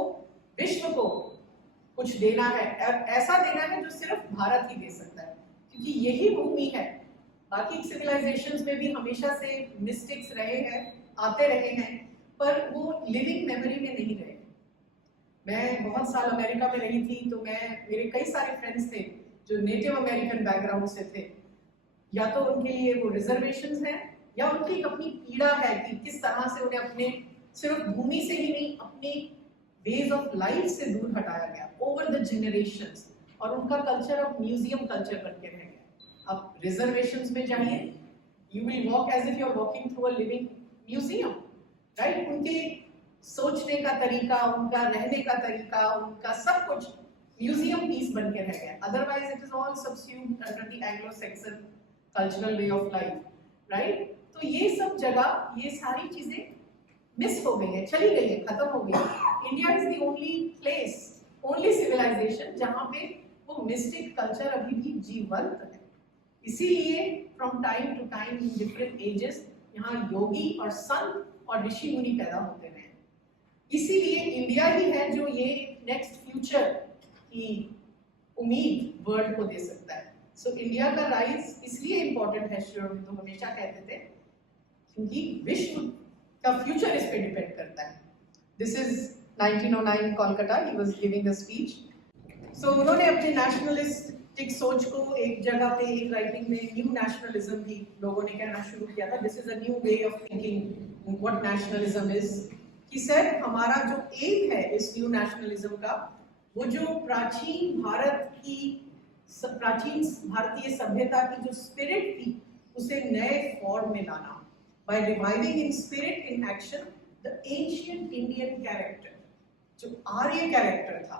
विश्व को कुछ देना है, ऐसा देना है जो सिर्फ भारत ही दे सकता है, क्योंकि यही भूमि है. बाकी सिविलाइजेशंस में भी हमेशा से मिस्टेक्स रहे हैं, आते रहे हैं, पर वो लिविंग मेमोरी में नहीं रहे. मैं बहुत साल अमेरिका में रही थी, तो मेरे कई सारे फ्रेंड्स थे जो नेटिव अमेरिकन बैकग्राउंड से थे. या तो उनके लिए वो रिजर्वेशंस हैं या उनकी एक अपनी पीड़ा है कि किस तरह से उन्हें अपने सिर्फ भूमि से ही नहीं, अपने वेज ऑफ लाइफ से दूर हटाया गया ओवर द जनरेशंस, और उनका कल्चर अब म्यूजियम कल्चर बन के रह गया. अब रिजर्वेशंस में जाइए, you will walk as if you are walking through a living museum, right. उनके सोचने का तरीका, उनका रहने का तरीका, उनका सब कुछ म्यूजियम पीस बन के रह गया. Otherwise it is all subsumed under the Anglo Saxon cultural way of life, right. तो ये सब जगह, ये सारी चीजें मिस हो गई है, चली गई है, खत्म हो गई है. India is the only place, only civilisation जहाँ पे वो मिस्टिक कल्चर अभी भी जीवंत है. इसीलिए from time to time in different ages यहाँ योगी और संत और ऋषि मुनि पैदा होते हैं. इसीलिए इंडिया ही है जो ये एक नेक्स्ट फ्यूचर की उम्मीद वर्ल्ड को दे सकता है। सो इंडिया का राइज इसलिए इम्पोर्टेंट है, श्री अरबिंदो हमेशा कहते थे, क्योंकि विश्व का फ्यूचर इस पे डिपेंड करता है। This is 1909 Kolkata, he was giving a speech. So उन्होंने अपने नेशनलिस्टिक सोच को एक जगह पे एक राइटिंग में न्यू नेशनलिज्म भी लोगों ने कहना शुरू किया था। This is a new way of thinking what nationalism is. कि सर हमारा जो एम है इस न्यू नेशनलिज्म का, वो जो प्राचीन भारतीय सभ्यता की जो स्पिरिट थी उसे नए फॉर्म में लाना, by reviving in spirit in action the ancient Indian character. जो आर्य कैरेक्टर था,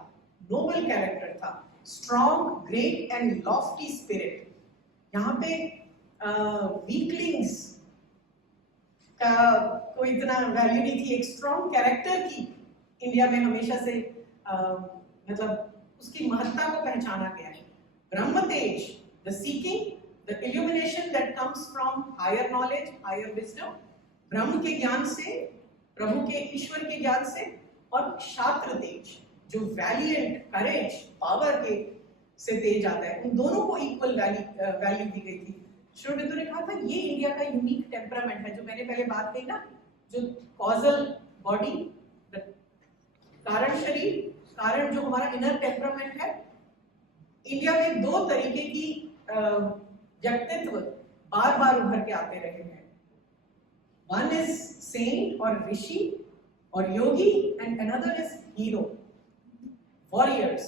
नोबल कैरेक्टर था, strong, great and lofty spirit. यहाँ पे वीकलिंग्स का कोई इतना वैल्यू नहीं थी। एक स्ट्रॉन्ग कैरेक्टर की इंडिया में हमेशा से मतलब उसकी महत्ता को पहचाना गया है। ब्रह्म तेज, the seeking, the illumination that comes from higher knowledge, higher wisdom, ब्रह्म के ज्ञान से, प्रभु के, ईश्वर के ज्ञान से, और क्षात्र तेज जो वैलिएंट, करेज, पावर के से तेज आता है। उन दोनों को इक्वल वैल्यू दी गई थी। श्री अरबिंदो ने कहा था ये इंडिया का यूनिक टेम्परामेंट है, जो मैंने पहले बात कही ना, जो कॉजल बॉडी, कारण शरीर, कारण जो हमारा इनर टेम्परामेंट है। इंडिया में दो तरीके की व्यक्तित्व बार बार उभर के आते रहे हैं। वन इज सेंट और ऋषि और योगी, and another is hero, warriors.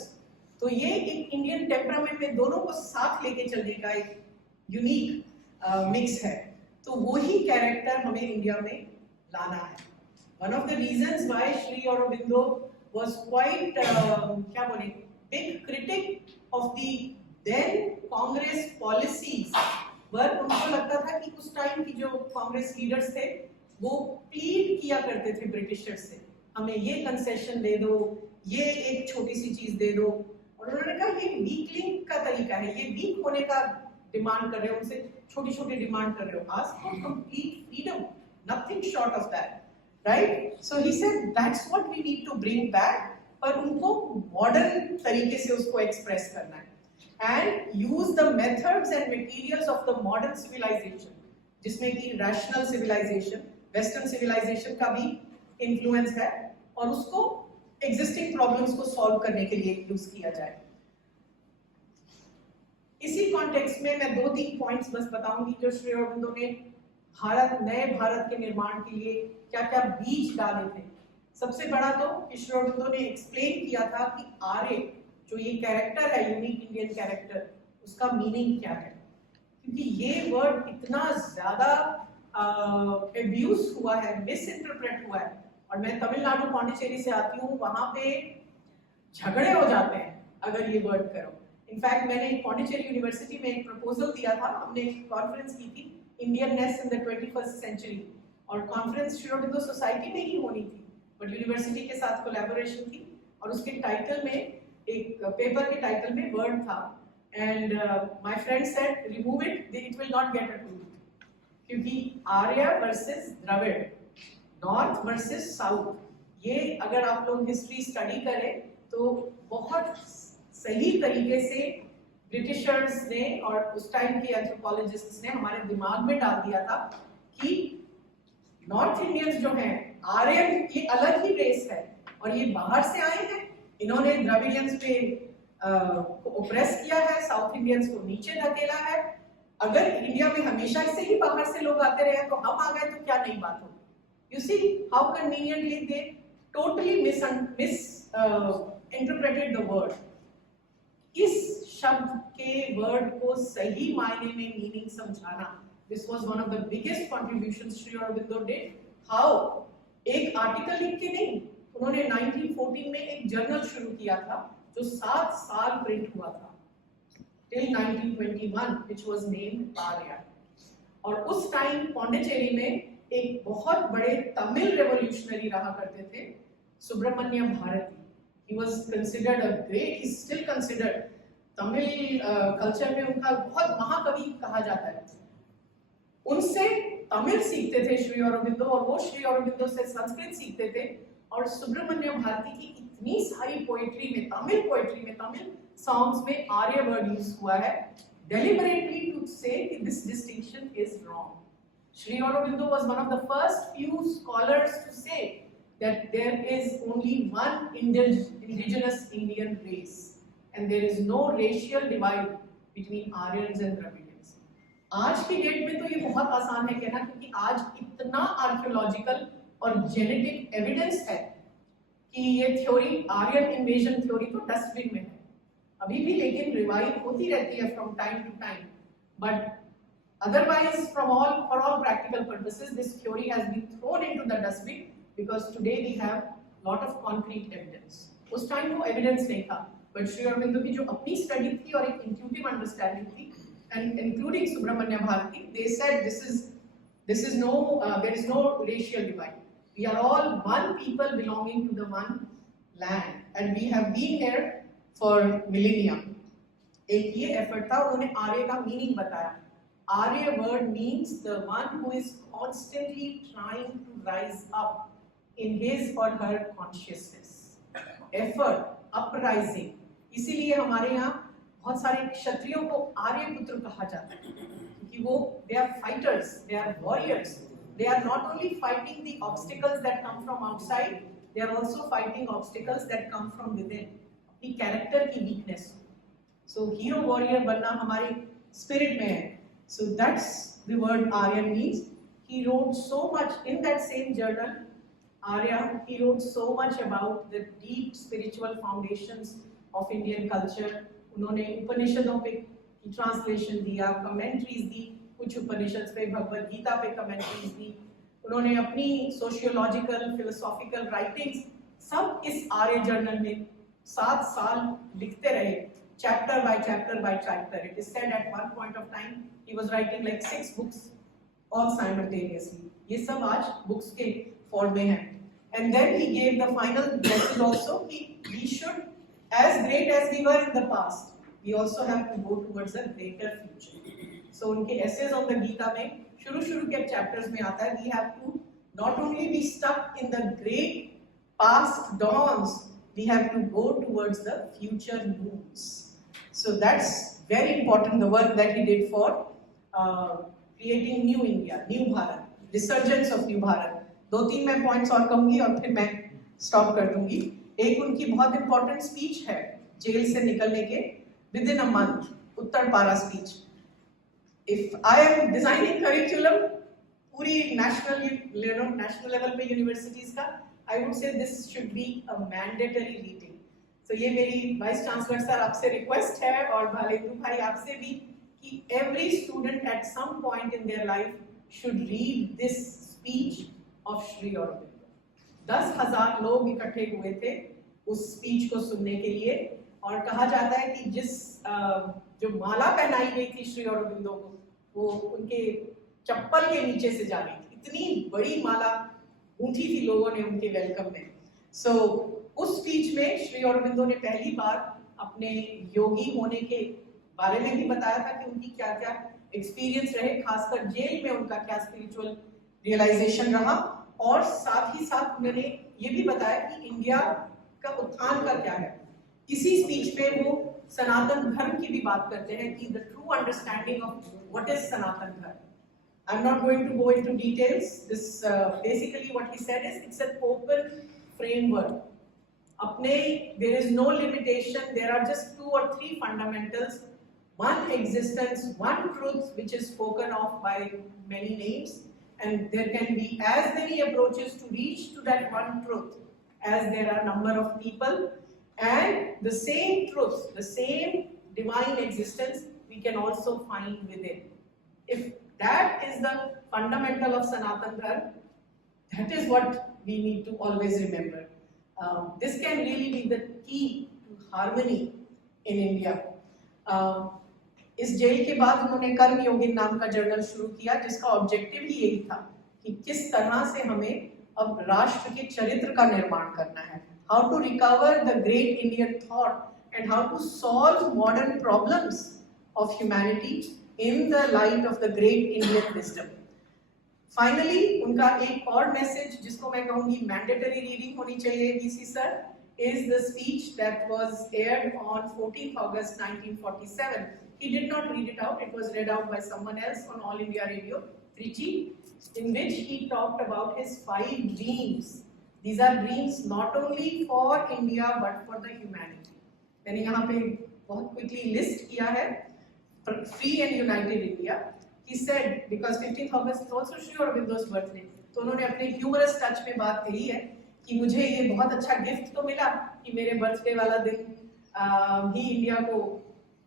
तो ये एक इंडियन टेम्परामेंट में दोनों को साथ लेके चलने का एक यूनिक मिक्स है। तो वही कैरेक्टर हमें इंडिया में लाना है। One of the reasons why Shri Aurobindo was quite क्या बोले, big critic of the then Congress policies. पर उनको लगता था कि उस टाइम की जो कांग्रेस लीडर्स थे वो प्लीड किया करते थे ब्रिटिशर्स से, हमें ये कंसेशन दे दो, ये एक छोटी सी चीज दे दो। और उन्होंने कहा ये वीकलिंग का तरीका है, ये वीक होने का डिमांड कर रहे हो, उनसे छोटी छोटी डिमांड कर रहे हो। Ask for complete freedom, nothing short of that, right? So he said that's what we need to bring back. पर उनको मॉडर्न तरीके से उसको एक्सप्रेस करना है and use the methods and materials of the modern civilisation, जिसमें कि rational civilisation, western civilization का भी इन्फ्लुएंस है, और उसको एग्जिस्टिंग प्रॉब्लम्स को सॉल्व करने के लिए यूज किया जाए। इसी कॉन्टेक्स्ट में मैं 2-3 पॉइंट्स बस बताऊंगी जो श्री अरबिंदो ने नए भारत के निर्माण के लिए क्या क्या बीज डाले थे। सबसे बड़ा तो श्री अरबिंदो ने एक्सप्लेन किया था कि आर्य जो ये कैरेक्टर है, यूनिक इंडियन कैरेक्टर, उसका मीनिंग क्या है। क्योंकि ये वर्ड इतना ज्यादा एब्यूज हुआ है, मिस इंटरप्रेट हुआ है। और मैं तमिलनाडु पौंडीचेरी से आती हूँ, वहां पे झगड़े हो जाते हैं अगर ये वर्ड करो। इनफैक्ट मैंने पौंडीचेरी यूनिवर्सिटी में एक प्रपोजल दिया था, हमने एक कॉन्फ्रेंस की थी, Indianness in the 21st century, और कॉन्फ्रेंस श्री अरबिंदो सोसाइटी में ही होनी थी, बट यूनिवर्सिटी के साथ कोलैबोरेशन थी। और उसके टाइटल में, एक पेपर के टाइटल में वर्ड था, and my friend said remove it, it will not get approved. क्योंकि Arya versus Dravid, north versus south, ये अगर आप लोग हिस्ट्री स्टडी करें तो बहुत सही तरीके से ब्रिटिशर्स ने और उस टाइम के एंथ्रोपोलॉजिस्ट्स ने हमारे दिमाग में डाल दिया था कि नॉर्थ इंडियंस जो हैं, आर्यन, ये अलग ही रेस है और ये बाहर से आए हैं, इन्होंने द्रविडियंस पे ओप्रेस किया है, साउथ इंडियंस को नीचे धकेला है। अगर इंडिया में हमेशा से ही बाहर से लोग आते रहे तो हम आ गए तो क्या नई बात होगी। You see how conveniently they totally interpreted the word. इस शब्द के वर्ड को सही मायने में मीनिंग समझाना, this was one of the biggest contributions Shri Aurobindo did. How, एक आर्टिकल लिख के नहीं, उन्होंने 1914 में एक जर्नल शुरू किया था जो 7 साल प्रिंट हुआ था, till 1921, which was named आर्य। और उस टाइम पौंडीचेरी में एक बहुत बड़े तमिल रेवोल्यूशनरी रहा करते थे, Subramania Bharati. He was considered a great, he still considered, Tamil culture में उनका बहुत महाकवि कहा जाता है। उनसे तमिल सीखते थे श्री अरबिंदो, और वो श्री अरबिंदो से संस्कृत सीखते थे, और सुब्रमण्य भारती की इतनी सारी पोएट्री में, तमिल सॉन्ग्स में आर्य वर्ड यूज हुआ है deliberately to say that this distinction is wrong. Sri Aurobindo was one of the first few scholars to say that there is only one indigenous Indian race and there is no racial divide between Aryans and Dravidians. आज की date में तो ये बहुत आसान है कहना, क्योंकि आज इतना आर्कियोलॉजिकल और जेनेटिक एविडेंस है कि ये थ्योरी, आर्यन इन्वेजन थ्योरी तो डस्टबिन में है अभी भी, लेकिन रिवाइव होती रहती है from time to time, but otherwise for all practical purposes this theory has been thrown into the dustbin because today we have lot of concrete evidence. उस टाइम वो एविडेंस नहीं था, बट श्री अरविंदो की जो अपनी स्टडी थी और एक इंट्यूटिव अंडरस्टैंडिंग थी, and including Subramanya Bharati, they said there is no racial divide. We are all one people belonging to the one land, and we have been here for millennia. एक ये effort था, उन्होंने आर्य का meaning बताया. आर्य word means the one who is constantly trying to rise up in his or her consciousness. Effort, uprising. इसीलिए हमारे यहाँ बहुत सारे क्षत्रियों को आर्य पुत्र कहा जाता है, क्योंकि वो they are fighters, they are warriors. They are not only fighting the obstacles that come from outside, they are also fighting obstacles that come from within. अपनी कैरेक्टर की वीकनेस. So hero warrior बनना हमारे spirit में है. So that's the word Aryan means. He wrote so much in that same journal, Arya. He wrote so much about the deep spiritual foundations of Indian culture. उन्होंने उपनिषदों पे translation दिया, commentaries दी, कुछ उपनिषद पे, भगवद गीता पे कमेंट्रीज दी. उन्होंने अपनी सोशियोलॉजिकल, फिलोसॉफिकल राइटिंग्स सब इस आर्य जर्नल में 7 साल लिखते रहे, chapter by chapter. It is said at one point of time he was writing like 6 books all simultaneously. ये सब आज books के form में है. And then he gave the final message also. We should, as great as we were in the past, we also have to go towards a greater future. So उनके essays on the Gita में शुरू के chapters में आता है, we have to not only be stuck in the great past dawns, we have to go towards the future moons. So that's very important, the work that he did for creating new India, new Bharat, resurgence of new Bharat. 2-3 मैं points और कहूँगी और फिर मैं stop कर दूँगी. एक उनकी बहुत important speech है जेल से निकलने के within a month, उत्तर पारा speech. If I am designing curriculum पूरी national level पे universities का, I would say this should be a mandatory reading. So ये मेरी वाइस चांसलर सर आपसे रिक्वेस्ट है और भालेंदु भाई आपसे भी कि every student at some point in their life should read this speech of Sri Aurobindo. 10,000 लोग इकट्ठे हुए थे उस स्पीच को सुनने के लिए, और कहा जाता है कि जो माला पहनाई गई थी श्री अरबिंदो को, वो उनके चप्पल के नीचे से जा रही थी. इतनी बड़ी माला गूंथी थी लोगों ने उनके वेलकम में. So उस स्पीच में श्री अरबिंदो ने पहली बार अपने योगी होने के बारे में भी बताया था कि उनकी क्या क्या एक्सपीरियंस रहे, खासकर जेल में उनका क्या स्पिरिचुअल रियलाइजेशन रहा, और साथ ही साथ उन्होंने ये भी बताया कि इंडिया का उत्थान का क्या है. इसी स्पीच में वो सनातन धर्म की भी बात करते हैं कि the true understanding of what is Sanatan Dharma. I am not going to go into details. This basically what he said is it's an open framework. अपने there is no limitation, there are just 2 or 3 fundamentals, one existence, one truth which is spoken of by many names, and there can be as many approaches to reach to that one truth as there are number of people, and the same truth, the same divine existence we can also find within. If that is the fundamental of Sanatan Dharma, that is what we need to always remember. This can really be the key to harmony in India. इस jail के बाद उन्होंने कर्म योगिन नाम का journal शुरू किया, जिसका ऑब्जेक्टिव ही यही था कि किस तरह से हमें अब राष्ट्र के चरित्र का निर्माण करना है, how to recover the great Indian thought and how to solve modern problems of humanity in the light of the great Indian wisdom. Finally उनका एक और मैसेज जिसको मैं कहूंगी मैंडेटरी रीडिंग होनी चाहिए VC sir, is the speech that was aired on 14th August 1947. He did not read it out, it was read out by someone else on All India Radio, Trichy, in which he talked about his 5 dreams. These are dreams not only for India but for the humanity. मैंने यहाँ पे बहुत quickly list किया है, free and united India. He said, because 15th August is also Sri Aurobindo's birthday, तो उन्होंने अपने humorous touch में बात कही है कि मुझे ये बहुत अच्छा गिफ्ट तो मिला कि मेरे बर्थडे वाला दिन ही इंडिया को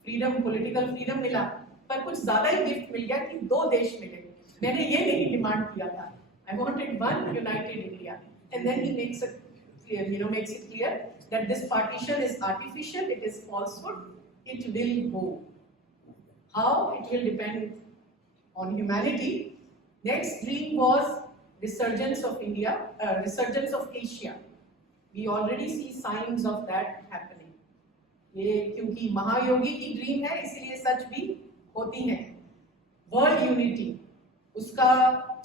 फ्रीडम, पॉलिटिकल फ्रीडम मिला, पर कुछ ज्यादा ही गिफ्ट मिल गया कि 2 देश मिले। मैंने ये नहीं डिमांड किया था, I wanted one united India, and then he makes it clear that this partition is artificial, it is falsehood, it will go. How? It will depend on humanity. Next dream was resurgence of India, resurgence of Asia. We already see signs of that happening. ये क्योंकि महायोगी की dream है इसलिए सच भी होती है। World unity, उसका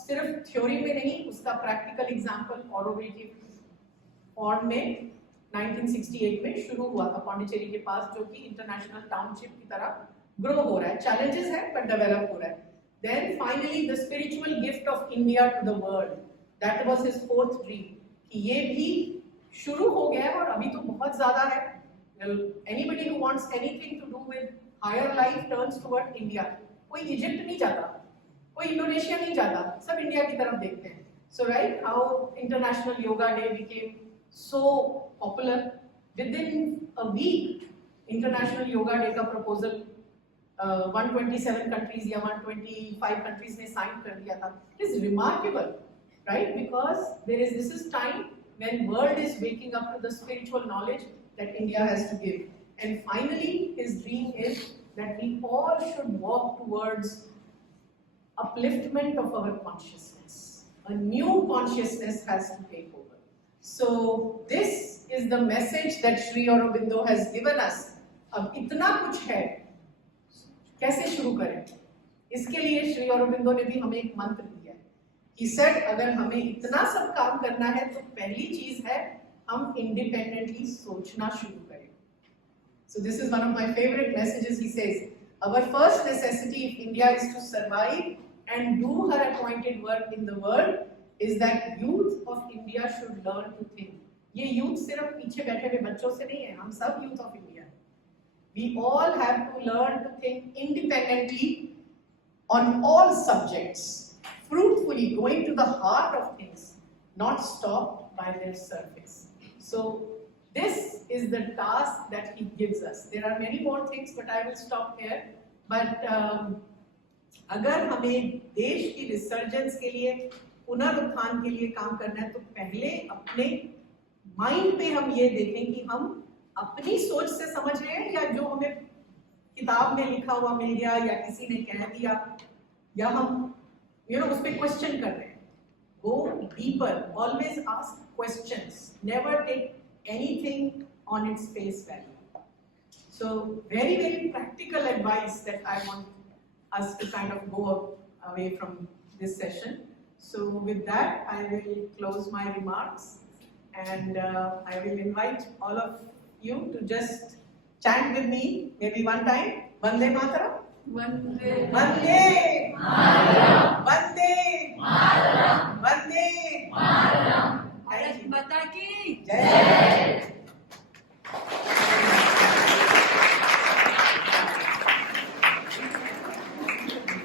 सिर्फ थ्योरी में नहीं, उसका प्रैक्टिकल एग्जांपल ऑरोविल की फॉर्म में 1968 में शुरू हुआ था पौंडीचेरी के पास, जो कि इंटरनेशनल टाउनशिप की तरह ग्रो हो रहा है। चैलेंजेस है पर डेवलप हो रहा है। Then finally the spiritual gift of India to the world, that was his 4th dream, कि ये भी शुरू हो गया है और अभी तो बहुत ज़्यादा है। Well, anybody who wants anything to do with higher life turns toward India. कोई इजिप्ट नहीं जाता, कोई इंडोनेशिया नहीं जाता, सब इंडिया की तरफ देखते हैं। So right, how International Yoga Day became so popular, within a week International Yoga Day का proposal 127 countries या 125 countries ने sign कर दिया था। It is remarkable, right? Because this is time when world is waking up to the spiritual knowledge that India has to give. And finally, his dream is that we all should walk towards upliftment of our consciousness. A new consciousness has to take over. So this is the message that Sri Aurobindo has given us. अब इतना कुछ है, कैसे शुरू करें? इसके लिए श्री अरबिंदो ने भी हमें एक मंत्र दिया है कि सर अगर हमें इतना सब काम करना है तो पहली चीज है हम इंडिपेंडेंटली सोचना शुरू करें। So this is one of my favorite messages. He says, our first necessity if India is to survive and do her appointed work in the world is that youth of India should learn to think. ये youth सिर्फ पीछे बैठे हुए बच्चों से नहीं है, हम सब youth of India। We all have to learn to think independently on all subjects, fruitfully going to the heart of things, not stopped by their surface. So this is the task that he gives us. There are many more things, but I will stop here. But अगर हमें देश की resurgence के लिए, पुनरुत्थान के लिए काम करना है, तो पहले अपने माइंड पे हम ये देखें कि हम अपनी सोच से समझ रहे हैं या जो हमें किताब में लिखा हुआ मिल गया या किसी ने कह दिया, या हम उस पर क्वेश्चन कर रहे हैं। Go deeper, always ask questions, never take anything on its face value. So very, very practical advice that I want us to kind of go away from this session. So with that, I will close my remarks and I will invite all of you to just chant with me maybe one time. Vande Mataram. Vande.